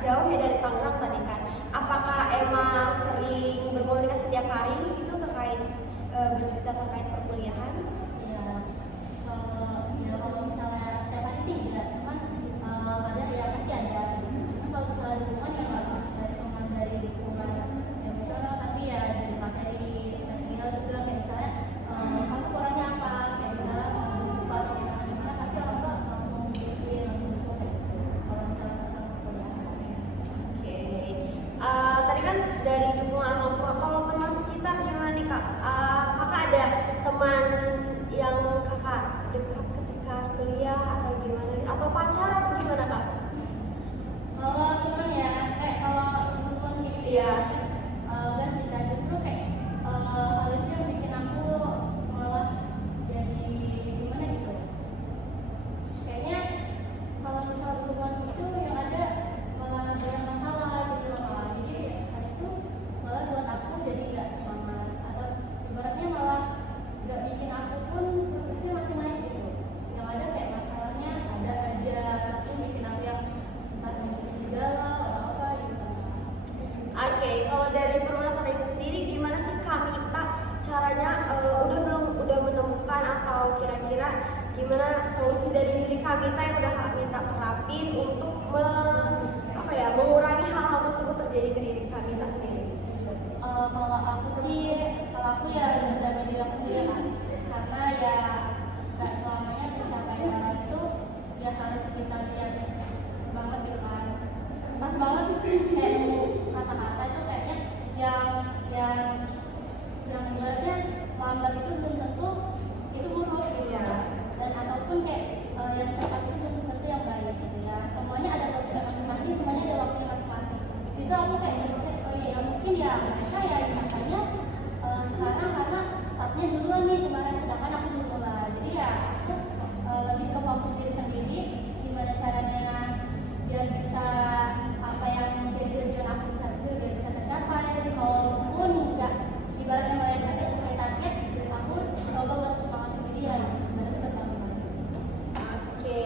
jauh ya dari Tangerang tadi kan. Apakah emang sering berkomunikasi tiap hari gitu terkait bercerita terkait perkuliahan? Ya, ya kalau misalnya setiap hari sih enggak, cuman ada ya pasti ada. Cuman kalau misalnya dukungan ya nggak dari cuma dari dukungan emosional, tapi ya dari materi material juga kayak misalnya kamu kurangnya apa, kayak misalnya buka atau gimana pasti orang tua langsung bikin langsung dukung kayak gitu. Kalau misalnya tentang perkuliahan. Oke, tadi kan dari dukungan orang tua, kalau teman sekitar gimana nih kak? Kakak ada teman yang kakak dekat ketika kuliah atau gimana? Atau pacar atau gimana kak? Kalau cuman ya kayak kalau dukungan gitu Iya. enggak sih kan, justru kayak hal itu yang bikin aku malah jadi gimana gitu. Kayaknya kalau misal dukungan itu yang ada malah banyak masalah gitu loh malah. Jadi hal itu malah buat aku jadi nggak semangat atau ibaratnya malah nggak bikin aku pun progresnya makin naik gitu. Yang ada kayak masalahnya ada aja, tapi bikin aku yang entah mungkin galau atau apa gitu. Oke, kalau dari permasalahan itu sendiri gimana sih Kak Mita caranya udah menemukan atau kira-kira gimana solusi dari diri Kak Mita yang udah Kak Mita terapin untuk mengurangi hal-hal tersebut terjadi ke diri Kak Mita sendiri? Kalau aku ya menjaga diri aku sendiri kan, karena ya nggak selamanya pencapaian orang itu ya harus kita lihat banget gitu kan. Pas banget kayak kata-kata itu kayaknya yang ibaratnya lambat itu belum tentu itu buruk gitu ya. Dan ataupun kayak yang cepat itu belum tentu yang baik gitu ya. Semuanya ada prosesnya masing-masing, semuanya ada waktunya masing-masing. Itu aku kayak berpikir oh iya mungkin ya mereka ya makanya sekarang karena startnya duluan nih kemarin, sedangkan aku belum mulai. Jadi ya aku lebih ke fokus diri sendiri, gimana caranya biar bisa apa yang jadi tujuan aku biar bisa tercapai. Kalaupun nggak ibaratnya meleset sesuai target, aku coba buat semangatin diri ya, berarti buat kamu. Oke,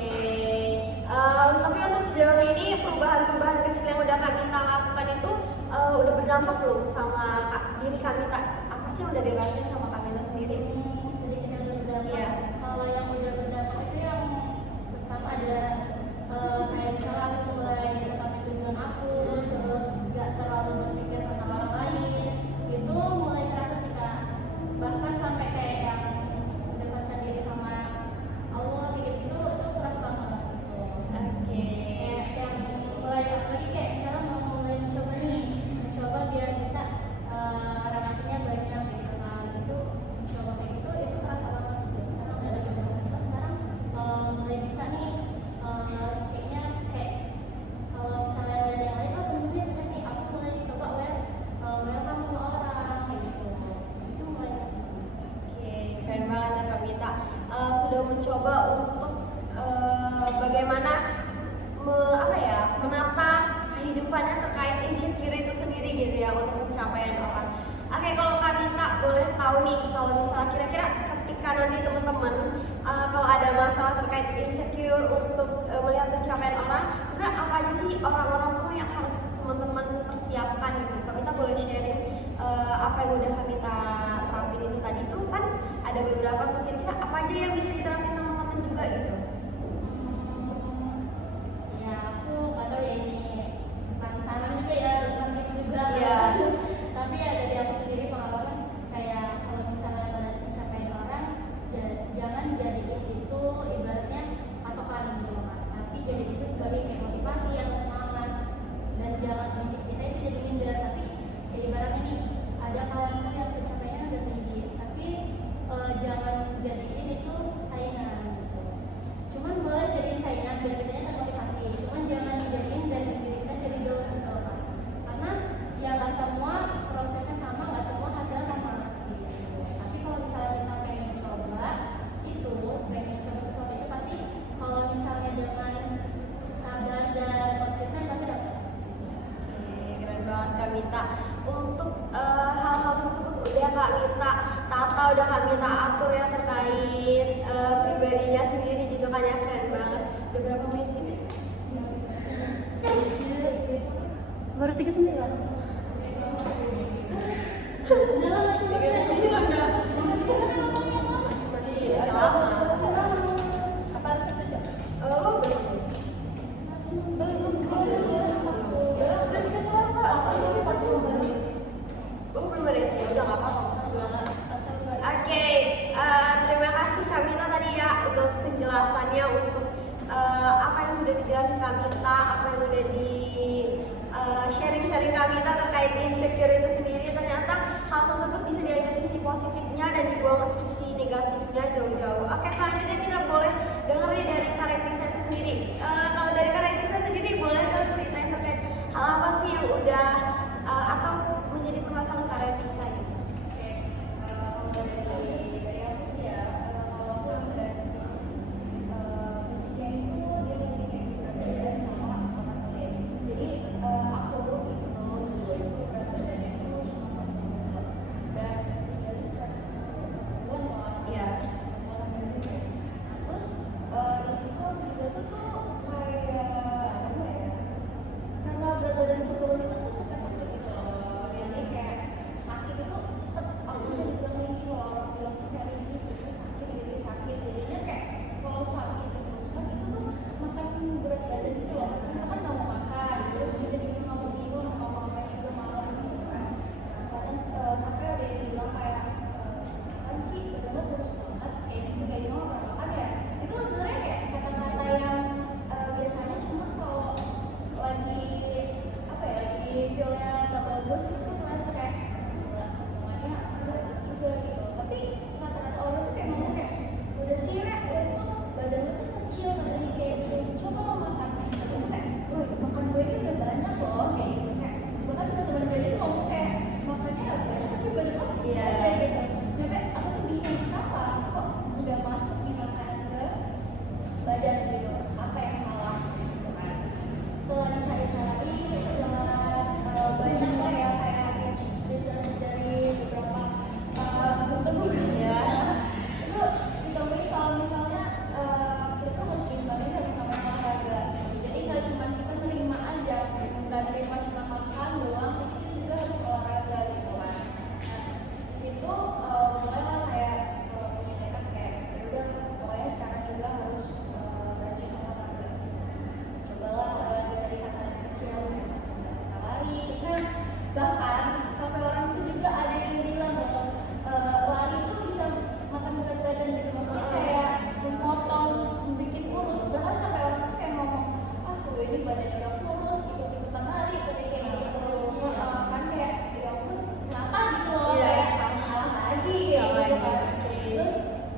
tapi untuk sejauh ini perubahan-perubahan kecil yang udah Kak Mita lakukan itu udah berdampak belum sama diri Kak Mita? Apa sih yang udah dirasain sama Kak Mita sendiri? Sedikit yang udah berdampak. Iya. Kalau yang udah berdampak itu yang pertama ada kayak misalnya aku mulai tetapin tujuan aku, terus gak terlalu berpikir tentang orang lain. Itu mulai terasa sih kak. Bahkan sampai kayak yang mendekatkan diri sama Allah kayak gitu itu keras banget gitu. Oke. Kayak yang mulai lagi kayak misalnya mau mulai mencoba biar bisa relasinya banyak gitu kan. Itu mencoba kayak gitu itu kerasa banget gitu. Sekarang udah ada beberapa kita sekarang mulai bisa nih kayaknya kayak kalau misalnya ada yang lain temennya bener nih aku mulai coba welcome sama orang kayak gitu. Itu mulai kerasa banget. Oke, keren banget ya Kak Mita. Sudah mencoba untuk bagaimana menata kehidupannya terkait insecure itu sendiri gitu ya untuk pencapaian orang. Oke, kalau Kak Mita boleh tahu nih kalau misalnya kira-kira ketika nanti teman-teman kalau ada masalah terkait insecure untuk melihat pencapaian orang, sebenarnya apa aja sih orang-orang tua yang harus teman-teman persiapkan gitu? Kak Mita boleh sharing apa yang udah Kak Mita terapin itu tadi tuh kan ada beberapa tuh, kira-kira apa aja yang bisa diterapin teman-teman juga gitu? Ya aku nggak tahu ya ini bukan saran juga ya, bukan tips juga. Iya. Tapi ya dari aku sendiri pengalaman kayak kalau misalnya melihat pencapaian orang, jangan jadiin itu ibaratnya patokan gitu kan. Tapi jadi itu sebagai kayak motivasi atau semangat, dan jangan bikin kita itu jadi minder. Tapi kayak ibaratnya nih ada kawanku yang pencapaiannya udah tinggi, tapi jangan jadiin itu saingan gitu. Cuman boleh jadiin saingan biar kita termotivasi, cuman jangan jadiin dan diri kita jadi down gitu kan. Karena ya nggak semua prosesnya sama, nggak semua hasilnya sama gitu. Tapi kalau misalnya kita pengen coba sesuatu itu pasti kalau misalnya dengan sabar dan konsisten pasti dapat. Oke, keren banget Kak Mita. Untuk hal-hal tersebut udah Kak Mita tata, udah Kak Mita atur ya terkait pribadinya sendiri gitu kan ya, keren banget. Udah berapa menit sih? Ya, bisa. baru 39. Udah lama cuma Masih lama. Apa harus itu Jok? Lo belum? Belum ada sih, udah nggak apa-apa. Oke, terima kasih Kamita tadi ya untuk penjelasannya, untuk apa yang sudah dijelasin Kamita, apa yang sudah di sharing Kamita terkait insecure itu sendiri. Ternyata hal tersebut bisa diambil sisi positifnya dan dibuang sisi negatifnya jauh-jauh. Oke, selanjutnya kita boleh dengerin dari Kak Retisa itu sendiri. Kalau dari Kak Retisa sendiri boleh dong ceritain terkait hal apa sih yang udah atau menjadi permasalahan Kak Retisa gitu. Dari aku sih ya, kalau aku dan fisiknya itu dia lebih kayak berat badan sama orang lain. Jadi aku itu dulu itu berat badannya itu cuma 40 dan dia itu 190-an kalau Iya. orang gitu. Terus di situ aku juga tuh kayak apa ya? Karena berat badan itu turun itu aku suka sakit gitu loh. Jadi kayak sakit itu cepet. Aku bisa dibilang ini kalau orang bilang tuh kayak ini sakit jadinya kayak kalau sakit terusan itu tuh makan berat badan gitu loh. Maksudnya kan nggak mau makan, terus kita juga nggak mau tidur, nggak mau makan juga malas gitu kan. Nah kadang sampai ada yang bilang kayak kan sih badannya kurus banget kayak gitu kayak gini nggak pernah makan ya. Itu sebenarnya kayak kata-kata yang biasanya cuma kalau lagi apa ya, lagi feelnya nggak bagus itu merasa kayak omongannya enggak juga gitu. Tapi rata-rata orang tuh kayak ngomong kayak udah sih Rek, lo itu badan lo tuh kecil katanya kayak gitu, coba lo makan. Aku tuh kayak, wah makan gue ini udah banyak loh kayak gitu. Kayak bahkan teman-teman gue itu ngomong kayak makannya banyak tapi badan lo kecil aja gitu. Sampai aku tuh bingung kenapa kok nggak masuk nih makanan ke badan gitu, apa yang salah gitu kan. Setelah dicari-cari, setelah banyak lah ya kayak research dari beberapa buku ya, itu ditemuin kalau misalnya kita harus diimbangi sama olahraga. Jadi nggak cuma kita nerima aja, nggak nerima cuma makan doang, tapi kita juga harus olahraga gitu kan. Nah di situ mulailah kayak punya tekad kayak ya udah pokoknya sekarang juga harus rajin olahraga. Cobalah olahraga dari hal-hal yang kecil kayak sekedar lari. Nah bahkan sampai orang itu juga ada yang bilang bahwa lari itu bisa makan berat badan gitu, maksudnya kayak memotong bikin kurus. Bahkan sampai orang tuh kayak ngomong ah gue ini badannya udah kurus ikut-ikutan lari katanya kayak gitu. Kan kayak ya ampun kenapa gitu loh, Iya, kayak salah lagi kayak gitu kan. Terus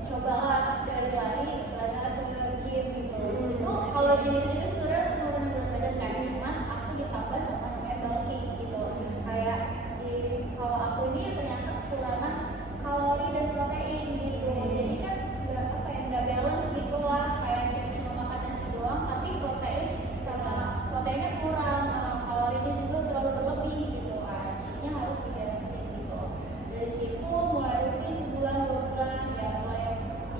cobalah dari lari belajar ke gym gitu. Itu kalau gym itu sebenarnya penurunan berat badan kan, cuman aku ditambah sama namanya bulking gitu. Kayak kalau aku ini ternyata kekurangan kalori dan protein gitu. Jadi kan nggak balance gitu lah, kayak kita cuma makan nasi doang tapi protein sama proteinnya kurang, kalorinya juga terlalu berlebih gitu kan. Jadinya harus dibalancein gitu. Dari situ mulai rutin sebulan 2 bulan ya mulai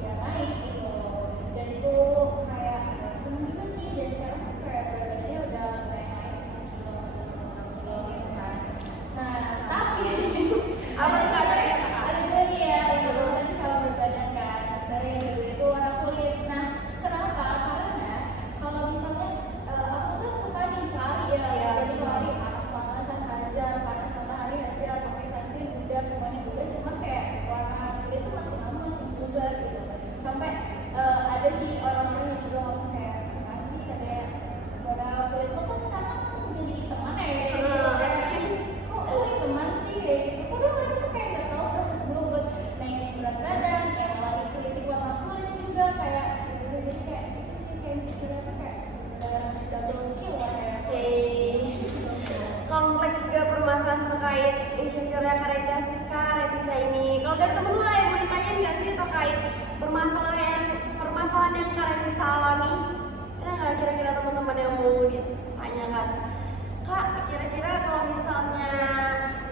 ya naik gitu loh. Dan itu kayak ya, seneng juga sih. Dan sekarang tuh kayak berat badannya udah mulai naik 6 kilo, 6 kilo gitu kan. Nah tapi Apa nih Kak? ada juga nih ya yang dulu tadi salah berat badan kan. Dari yang dulu itu warna kulit. Nah kenapa? Karena kalau misalnya aku tuh suka nih lari ya, jadi lari panas-panasan hajar, panas matahari hajar, pakai sunscreen udah semuanya udah, cuma kayak warna kulit tuh makin lama makin berubah gitu. Sampai ada sih orang-orang yang juga ngomong kayak apaan sih katanya warna kulit lo kok sekarang jadi teman ya gitu. Kok lo teman sih kayak gitu. Padahal mereka tuh kayak nggak tahu proses gue buat naikin berat badan, kayak lari kritik warna kulit juga kayak udah jadi kayak itu sih kayak sebenarnya kayak double kill lah ya. Oke. Kompleks juga permasalahan terkait insecure-nya Kak Retisa ini. Kalau dari teman-teman ada yang mau ditanyain nggak sih terkait permasalahan yang Kak Retisa alami? Ada nggak kira-kira teman-teman yang mau ditanyakan? Kak, kira-kira kalau misalnya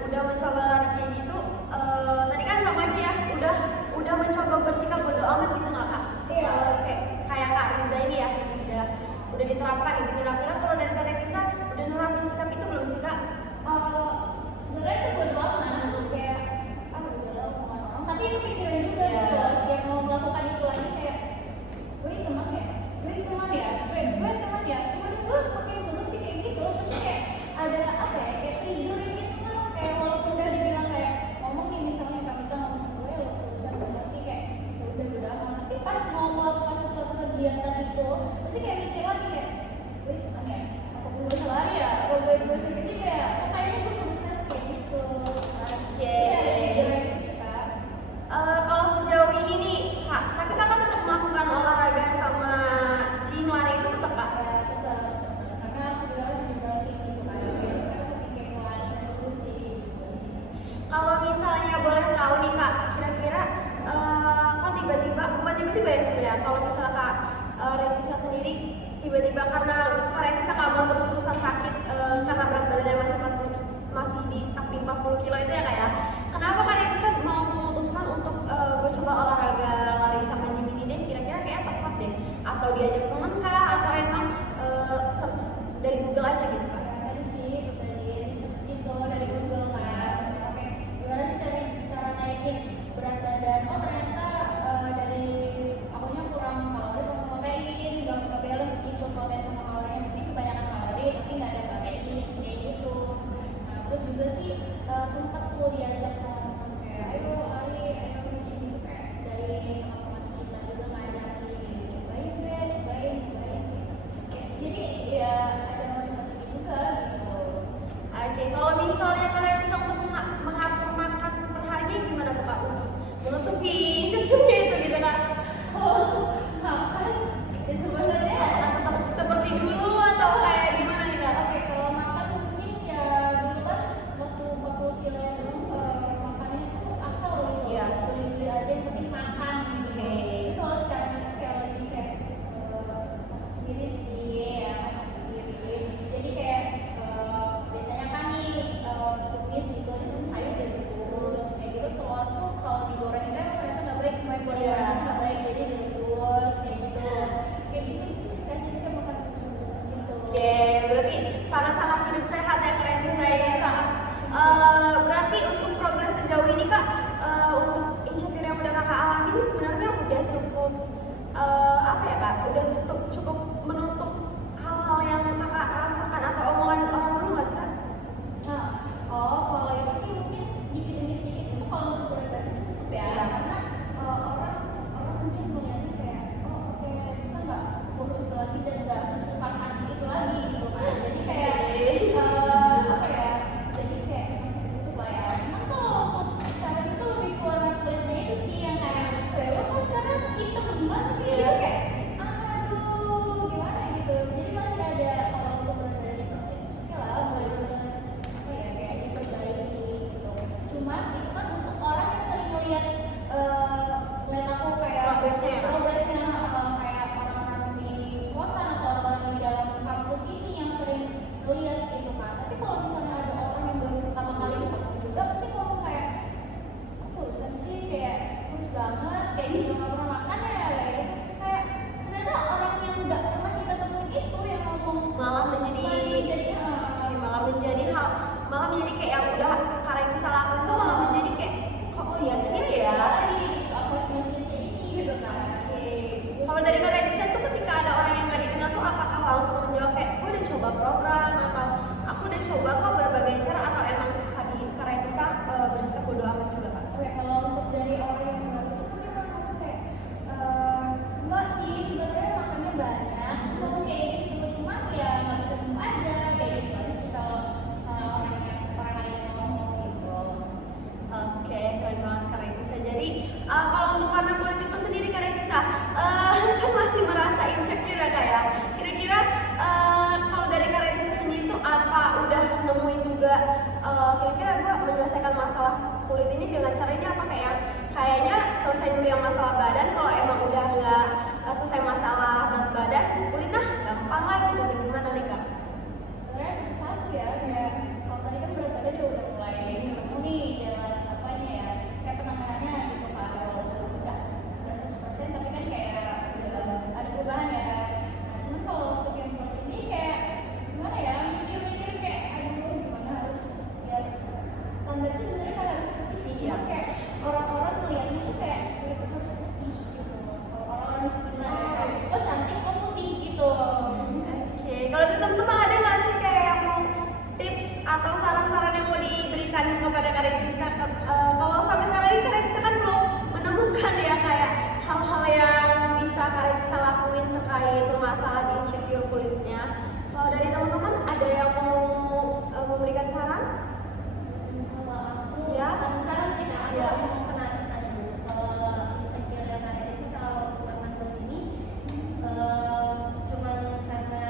udah mencoba lari kayak gitu, tadi kan sama aja ya, udah mencoba bersikap bodo amat gitu nggak Kak? Iya. Kayak Kak Riza ini ya, yang udah diterapkan gitu. Kira-kira kalau dari Kak Retisa udah nerapin sikap itu belum sih Kak? sebenarnya itu bodo amat kayak udahlah omongan orang, tapi itu pikiran juga Iya. gitu loh. Setiap mau melakukan itu lagi kayak gue teman ya, kemarin gue makin terus sih kayak gitu, terus kayak ada apa ya, kayak trigger gitu kan, kayak walaupun udah dibilang kayak ngomong nih misalnya Kapita ngomong gue lo urusan bener sih kayak ya udah bodo amat, tapi pas mau melakukan sesuatu kegiatan itu pasti kayak mikir lagi kayak gue teman ya, apa gue salah ya, apa gue jadi kayak kayaknya gue berusaha kayak gitu. Iya, ada pikiran gitu sih Kak. Kalau sejauh ini nih kak, tapi kakak tetap melakukan olahraga sama gym lari itu tetap kak? Ya tetap, karena aku juga kan juga kayak gitu kan, jadi sekarang aku kayak ngelatih terus sih gitu. Kalau misalnya boleh tahu nih kak, kira-kira kok tiba-tiba, bukan tiba-tiba ya sebenarnya, kalau misalnya kak Retisa sendiri tiba-tiba karena kak Retisa gak mau terus-terusan sakit karena berat badannya masih di stuck di 40 kilo itu ya kak ya, kenapa kak Retisa mau memutuskan untuk gue coba olahraga lari sama gym ini deh, kira-kira kayak tepat deh, atau diajak temen kak, atau emang search dari Google aja gitu kak? Tadi sih itu tadi research gitu dari Google kan, oke gimana sih cara naikin berat badan, oh ternyata dari akunya kurang kalori sama protein, gak balance gitu protein sama kalori, yang penting kebanyakan kalori tapi nggak ada protein kayak gitu. Nah terus juga sih sempat tuh diajak sama temen kayak ayo lari, ayo gym gitu, kayak dari teman-teman sekitar juga ngajakin gitu, cobain gitu. Kayak, jadi ya ada motivasi juga gitu. Oke, kalau misalnya kalian bisa untuk mengatur makan per harinya gimana tuh kak untuk menutupi insecure-nya itu gitu kak? Oh, makan ya sebenarnya Apakah tetap seperti dulu atau kayak gimana nih kak? oke, kalau makan mungkin ya dulu kan waktu 40 kilo itu makannya itu asal gitu, Iya. beli-beli aja yang penting makan gitu. Oke. Tapi kalau sekarang itu kayak lebih kayak masak sendiri sih ya, masak sendiri. Jadi kayak biasanya kan nih tumis gitu itu sayur direbus kayak gitu, telur tuh kalau digoreng kan ternyata nggak baik, semua yang Iya. goreng nggak baik, jadi direbus kayak gitu sih kan, jadi kayak makan rebus-rebusan gitu. Oke, berarti sangat-sangat hidup sehat ya kak Retisa ini sangat. Berarti untuk progres sejauh ini kak, untuk insecure yang udah kakak alami ini sebenarnya udah cukup apa ya kak? Udah cukup menutup hal-hal yang kakak rasakan atau omongan orang dulu nggak sih kak? Nah, kalau itu sih mungkin sedikit demi sedikit itu kalau untuk berat badan itu tutup ya, Iya. karena orang mungkin melihatnya kayak oke bisa nggak sekurus itu lagi dan nggak sesuka sakit itu lagi gitu kan, jadi kayak apa ya, jadi kayak masih ditutup lah ya. Cuma kalau untuk sekarang itu lebih ke warna kulitnya itu sih yang kayak lo kok sekarang hitam gimana gitu, Iya. kayak aduh gimana gitu, jadi masih ada kalau untuk berat badan itu oke lah mulai apa ya kayak diperbaiki gitu. Cuma itu kan untuk orang yang sering ngeliat aku kayak Progresnya. kayak orang-orang di kosan atau orang-orang di dalam kampus ini yang sering ngeliat gitu kan. Tapi kalau misalnya ada orang yang baru pertama kali ketemu juga pasti ngomong kayak urusan sih kayak kurus banget kayak gitu, nggak pernah makan ya kayak gitu. Kayak ternyata orang yang nggak pernah kita temuin itu yang ngomong Malah menjadi malah menjadi kayak yang udah kak Retisa lakuin tuh malah menjadi kayak kok sia-sia ya? gitu, aku sia-sia ini gitu kan. Oke. Kalau dari kak Retisa tuh ketika ada orang yang nggak dikenal tuh apakah langsung menjawab kayak gue udah coba program atau aku udah coba kok berbagai cara, atau emang kak Retisa bersikap bodo amat juga kak? Oke, kalau untuk dari orang yang baru itu kan memang aku kayak enggak sih, sebenarnya makannya banyak ngomong kayak gitu, cuma ya nggak bisa minum aja kayak gitu aja sih kalau misalnya orang lain ngomong gitu. Oke, keren banget kak Retisa. Jadi kalau untuk warna kulit itu sendiri kak Retisa kan masih merasa insecure ya kak ya. Kira-kira kalau dari kak Retisa sendiri tuh apa udah nemuin juga kira-kira gue menyelesaikan masalah kulit ini dengan cara ini apa, kayak kayaknya selesai dulu yang masalah badan, kalau emang udah nggak selesai masalah berat badan kulit nah gampang lah gitu, atau gimana nih kak? Sebenarnya satu ya, kayak kalau tadi kan berat badan dia udah mulai ketemu nih jalan apanya ya, kayak penanganannya gitu kan, walaupun nggak 100% tapi kan kayak udah ada perubahan ya. Nah cuman kalau untuk yang kulit ini kayak gimana ya, mikir-mikir kayak aduh gimana harus biar diberikan kepada Kak Retisa? Kalau sampai sekarang ini Kak Retisa kan belum menemukan ya kayak hal-hal yang bisa Kak Retisa lakuin terkait permasalahan insecure kulitnya. Kalau dari teman-teman ada yang mau memberikan saran? Kalau aku Ya. bukan saran sih Kak, aku Ya. mau tanya dulu. Kalau insecure yang Kak Edisi soal warna kulit ini cuman karena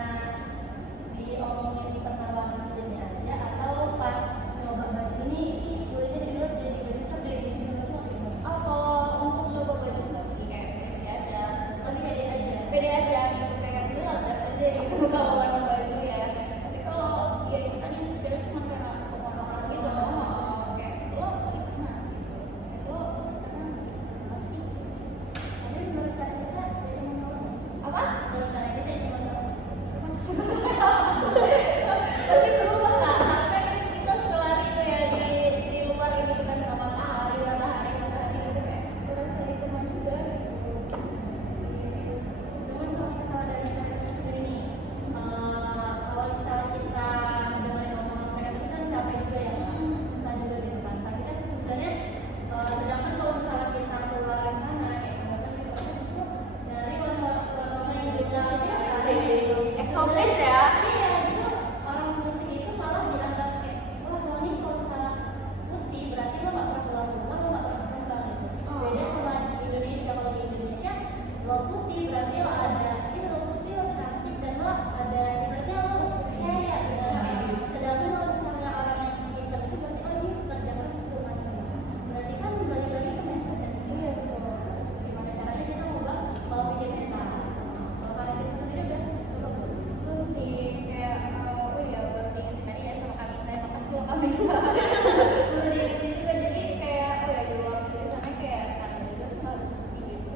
diomongin tentang warna kulitnya aja, atau pas nyoba baju ini, ih kulitnya dilihat jadi gak cocok deh ini segala macam gitu. Oh, kalau untuk nyoba baju enggak sih, kayak pede aja. Tapi pede aja. Pede aja gitu, kayak dulu gas aja gitu kalau warna baju ya. Tapi kalau ya itu tadi insecure cuma karena omongan orang gitu. Kayak lo gimana gitu. Kayak lo sekarang masih Tapi menurut Kak Edisa dari teman-teman, apa? menurut Kak Edisa dari teman-teman, Pasti berubah Kak, karena kan kita suka lari tuh ya di luar gitu kan sama matahari gitu kayak merasa itu mah juga gitu. cuman kalau misalnya dari Kak Edisa sendiri nih, kalau misalnya kita dengerin omongan mereka itu kan capek juga ya, susah juga gitu kan. Tapi kan sebenarnya sedangkan kalau misalnya kita keluar sana kayak kemarin kita justru dari warna-warna yang juga Eksotis ya. iya, justru orang putih itu malah dianggap kayak, wah lo nih kalau misalnya putih berarti lo gak pernah keluar rumah, lo gak pernah berkembang gitu. Beda sama di Indonesia, kalau di Indonesia lo putih berarti lo ada, iya lo putih lo cantik dan lo ada, ibaratnya lo kaya gitu. Sedangkan kalau misalnya orang yang hitam itu berarti oh ini kerja keras segala macam. Berarti kan balik lagi ke mindset ya. Iya betul. Terus gimana caranya kita ngubah kalau pikir kita. Kalau kalian kita sendiri udah coba belum? Belum sih, kayak oh ya baru diingetin tadi ya sama Kak Minta, makasih loh Kak Minta. Baru diingetin juga, jadi kayak oh ya di luar negeri sana kayak sekarang juga tuh harus putih gitu.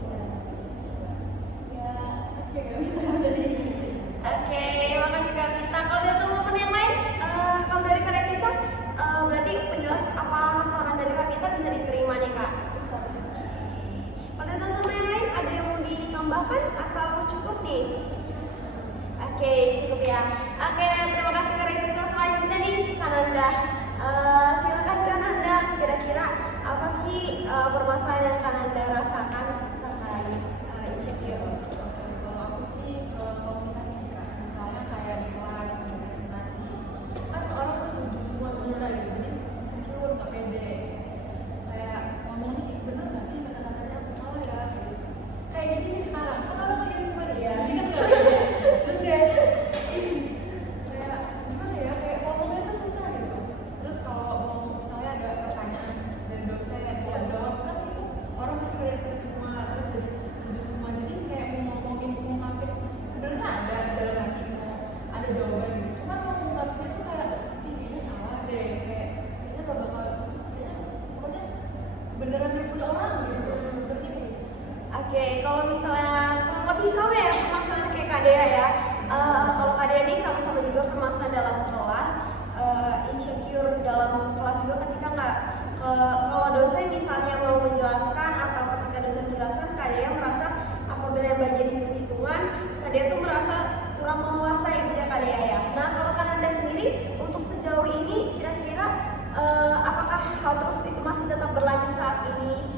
Ya, makasih ya Kak Minta dari Oke, makasih Kak Vita. Kalau dari teman-teman yang lain, kalau dari Kak Retisa, berarti penjelas apa saran dari Kak Vita bisa diterima nih Kak. Kalau dari teman-teman yang lain ada yang mau ditambahkan atau cukup nih? Oke, cukup ya. Oke, terima kasih Kak Retisa. Selanjutnya nih Kak Nanda. Silakan Kak Nanda, kira-kira apa sih permasalahan yang Kak Nanda rasakan terkait insecure? Kalau aku sih ke komunikasi Kak, misalnya kayak di kelas di presentasi kan orang tuh tujuh semua kita gitu, jadi insecure nggak pede, kayak ngomong nih bener nggak sih kata-katanya aku salah ya gitu. Kayak gini nih sekarang kan orang lihat semua nih ya, jadi kan nggak pede, terus kayak gimana ya, kayak ngomongnya tuh susah gitu. Terus kalau mau misalnya ada pertanyaan dari dosen yang dia jawab kan itu orang pasti lihat kita semua, terus jadi tujuh semua, jadi kayak mau ngomongin ngungkapin sebenarnya ada dalam hati mau ada jawaban gitu, cuma mau ngungkapin itu kayak ih kayaknya salah deh, kayaknya gak bakal, kayaknya pokoknya beneran dipukul orang gitu, seperti itu. Oke, kalau misalnya kurang lebih sama ya permasalahannya kayak Kak Dea ya. Kalau Kak Dea ini sama-sama juga permasalahan dalam kelas, insecure dalam kelas juga ketika nggak kalau dosen misalnya mau menjelaskan atau ketika dosen menjelaskan, Kak Dea merasa apabila yang bagian hitung-hitungan, Kak Dea tuh merasa kurang menguasai gitu ya Kak Dea ya. Nah kalau Kak Nanda sendiri untuk sejauh ini kira-kira apakah hal terus itu masih tetap berlanjut saat ini?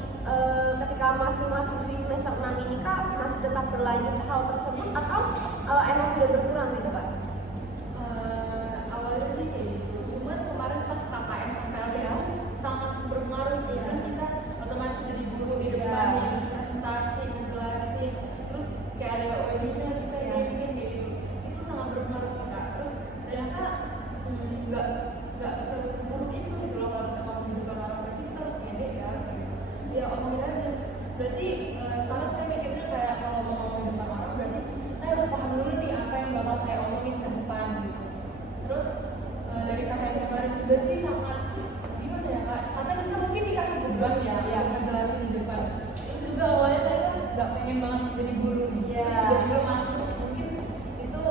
Ketika masih mahasiswi semester 6 ini Kak masih tetap berlanjut hal tersebut atau emang sudah berkurang gitu Kak? Awalnya sih kayak gitu, cuman kemarin pas KKN sampai LDA sangat berpengaruh sih, kan kita otomatis jadi guru di depan yang presentasi, ngejelasin, terus kayak ada webinar kita yang mimpin kayak gitu, itu sangat berpengaruh sih Kak. Terus ternyata nggak seburuk itu gitu loh, kalau kita ngomong di depan orang, berarti kita harus pede kan gitu. Ya omongin aja, berarti sekarang saya mikirnya kayak kalau mau ngomong di depan orang berarti saya harus paham dulu nih apa yang bakal saya omongin ke depan gitu. Terus dari KKN kemarin juga sih sangat gimana ya Kak, karena kita mungkin dikasih beban ya yang ngejelasin di depan. Terus juga awalnya saya kan nggak pengen banget jadi guru nih, terus tiba-tiba masuk, mungkin itu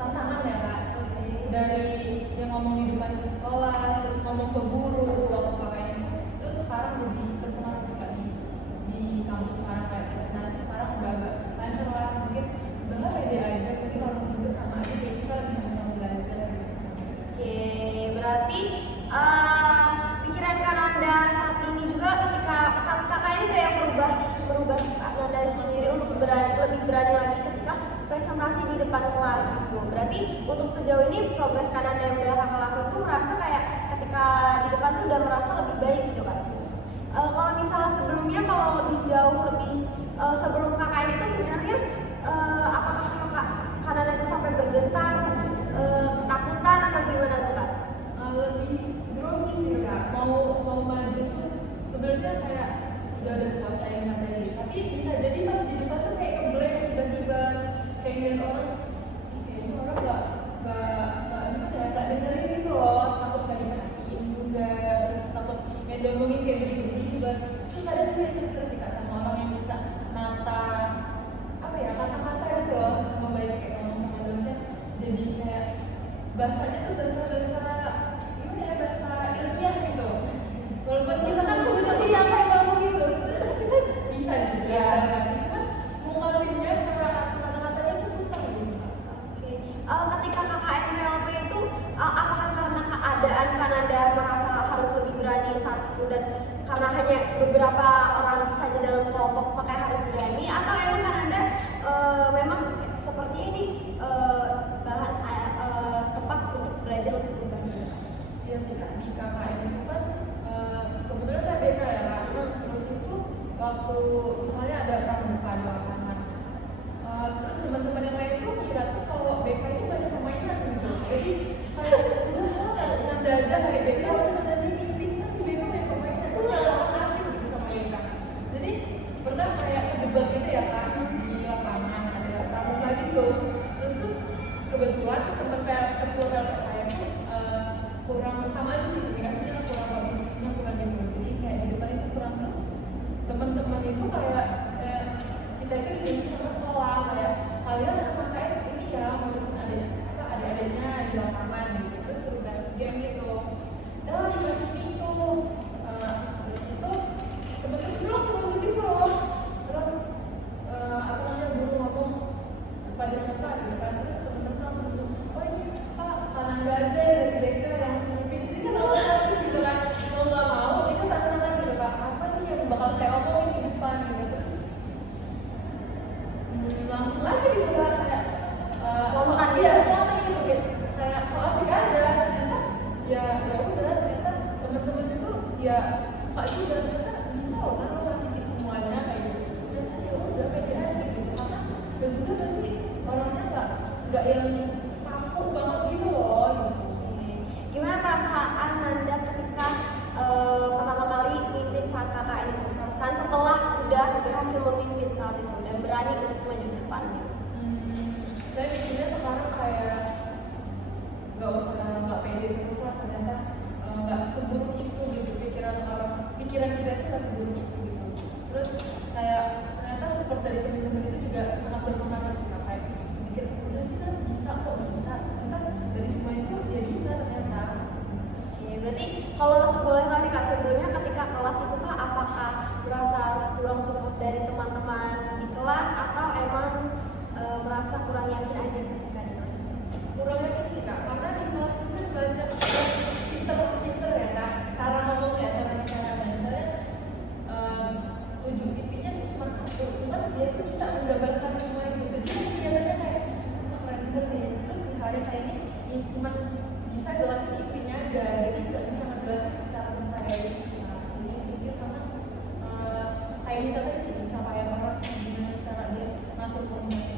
tantangan ya Kak. Terus dari yang ngomong di depan kelas, terus ngomong ke guru waktu KKN itu sekarang jadi berpengaruh sih Kak di kampus sekarang, kayak presentasi sekarang udah agak lancar lah, mungkin udah nggak pede aja, mungkin orang juga sama aja kayak kita lagi sama-sama belajar gitu. Oke, berarti depan kelas gitu. Berarti untuk sejauh ini progres Kananda yang udah kakak lakuin tuh merasa kayak ketika di depan tuh udah merasa lebih baik gitu kan. Kalau misalnya sebelumnya, kalau lebih jauh lebih sebelum KKN itu sebenarnya apakah kakak Kananda itu sampai bergetar, ketakutan atau gimana tuh kak? Lebih grogi sih kak, mau maju tuh sebenarnya kayak udah ada kuasain materi, tapi bisa jadi pas di depan tuh kayak ngeblank tiba-tiba, terus kayak ngeliat orang, ih kayaknya orang nggak gimana ya, nggak dengerin gitu loh, takut nggak diperhatiin juga, terus takut yang diomongin kayak begini juga, terus ada tuh yang cerita sih kak sama orang yang bisa nata apa ya, kata-kata itu loh, sama banyak kayak ngomong sama dosen, jadi kayak bahasanya tuh bahasa gimana ya, bahasa ilmiah gitu. Walaupun kita kan sebenarnya yang kayak ngomong gitu, sebenarnya kita bisa juga dalam hati, cuma ngungkapinnya cara kata-katanya itu susah gitu. Oke. Ketika KKN PLP itu apakah karena keadaan Kananda merasa harus lebih berani saat itu, dan karena hanya beberapa orang saja dalam kelompok makanya harus berani, atau emang Kananda memang seperti ini bahan tepat untuk belajar untuk berubah gitu? Iya sih kak, di KKN itu kan kebetulan saya BK ya kak, terus itu waktu misalnya ada pramuka di lapangan, terus teman-teman yang lain tuh kira tuh kalau BK ini banyak permainan gitu, jadi kayak udah Nanda aja kayak BK, udah Nanda aja mimpin kan di BK banyak permainan, terus ada orang asing gitu sama BK, jadi pernah kayak kejebak gitu ya kan di lapangan, ada pramuka gitu, terus tuh kebetulan teman ketua PLP saya tuh kurang sama aja sih, komunikasinya kurang bagus, ini kurang gitu, jadi kayak di depan itu kurang, terus teman-teman itu kayak kita itu dijanji sama sekolah kayak kalian anak KKN ini ya ngurusin adik-adiknya di lapangan gitu, terus suruh kasih game gitu, dan dikasih itu, terus itu teman-teman itu langsung nonton gitu loh, terus apa namanya, guru ngomong pada siapa gitu kan, terus teman-teman langsung bilang, oh ini pak Kananda aja dari BK yang masih mimpin, jadi kan otomatis gitu kan, mau nggak mau itu tantangan gitu kak, apa nih yang bakal saya omongin di depan gitu, terus langsung aja gitu kak, kayak Spontan iya spontan gitu, kayak so asik aja, ternyata ya udah, ternyata teman-teman itu ya suka juga, ternyata bisa loh kan lo ngasih tips semuanya kayak gitu, ternyata ya udah pede aja gitu, karena dan juga nanti orangnya nggak yang kaku banget gitu loh gitu. Gimana perasaan Nanda ketika pertama kali mimpin saat KKN itu? Perasaan setelah sudah berhasil memimpin saat itu dan berani untuk maju ke depan gitu? Saya mikirnya sekarang kayak nggak pede terus lah, ternyata nggak seburuk itu gitu, pikiran kita itu nggak seburuk itu gitu, terus kayak ternyata support dari teman-teman itu juga sangat berpengaruh sih kak, kayak mikir udah sih kan bisa kok, bisa ternyata dari semua itu ya bisa ternyata. Oke, berarti kalau boleh tahu nih kak, sebelumnya ketika kelas itu kak apakah merasa kurang support dari teman-teman di kelas, atau emang merasa kurang yakin aja ketika di kelas itu? Kurang yakin sih kak, karena di kelas itu kan banyak pinter ya kak, cara ngomongnya, cara misalnya ujung pipinya itu cuma satu, cuman dia tuh bisa menjabarkan semua itu, jadi kelihatannya kayak wah keren bener nih, terus misalnya saya ini cuma bisa jelasin intinya aja, jadi nggak bisa ngejelasin secara detail gitu. Nah, ini sih sama kayak kita tadi sih, sama yang orang gimana cara dia ngatur komunikasi.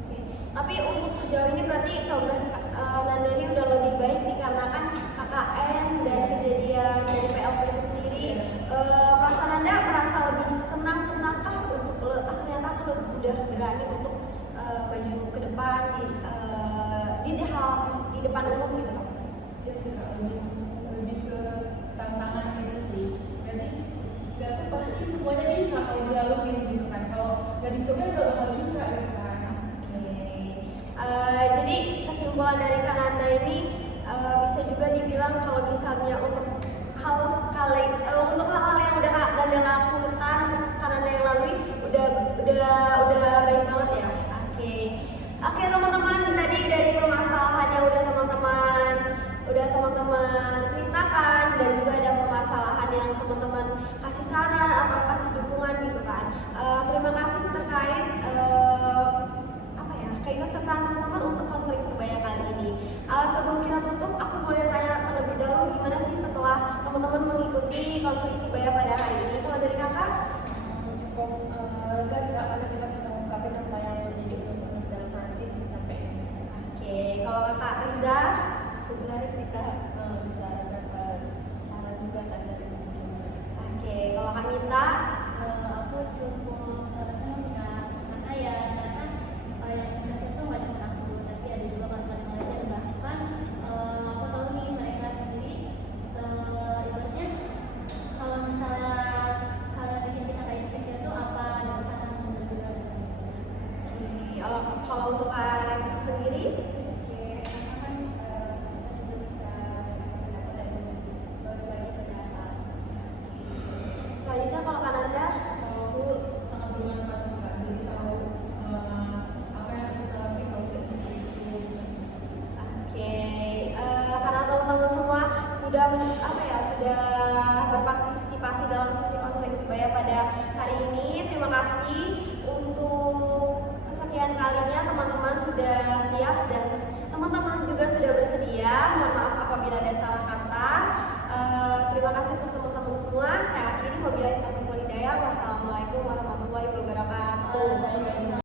Oke. Tapi untuk sejauh ini berarti progres Nanda ini udah lebih baik dikarenakan KKN dan kejadian dari PLP itu sendiri. Perasaan Nanda merasa lebih tenangkah untuk ternyata aku udah berani untuk maju ke depan di depan umum gitu kan? Iya sih kak, lebih ke tantangan gitu sih. Berarti ya tuh pasti semuanya bisa kalau dilaluin gitu kan. Kalau nggak dicoba nggak bakal bisa gitu kan. Jadi kesimpulan dari Kananda ini bisa juga dibilang kalau misalnya untuk hal-hal yang udah Kananda lakukan, untuk Kananda yang lalui udah baik banget ya. Oke teman-teman, tadi dari permasalahan yang udah teman-teman ceritakan, dan juga ada permasalahan yang teman-teman kasih saran atau kasih dukungan gitu kan. Terima kasih terkait keikutsertaan konseling sebaya pada hari ini. Kalau dari kakak? Cukup lega sih Kak, karena kita bisa ngungkapin apa yang jadi benar-benar dalam hati disampaikan. Oke, kalau kakak Riza? Cukup menarik sih Kak, bisa dapat saran juga kan dari teman-teman. Oke, kalau kak Minta? Aku cukup senang sih Kak, karena ya ternyata yang sakit itu banyak aku, tapi ada juga kawan-kawan yang lain, dan bahkan aku tahu nih mereka sendiri ibaratnya kalau misalnya hal yang bikin kita kayak insecure itu apa, dan kita akan membenar Oke, kalau untuk kak Rensi sendiri? sih, karena kan kita juga bisa mendapat dari berbagi pendapat. Selanjutnya kalau kak Nanda? Kalau aku sangat bermanfaat sih Kak, jadi tahu apa yang kita lalui kalau kita insecure. Oke, karena teman-teman semua sudah sudah berpartisipasi dalam sesi konseling sebaya pada hari ini. Terima kasih untuk kesekian kalinya teman-teman sudah siap dan teman-teman juga sudah bersedia. Mohon maaf apabila ada salah kata. Terima kasih untuk teman-teman semua. Saya akhiri wabillahi taufiq wal hidayah. Wassalamualaikum warahmatullahi wabarakatuh.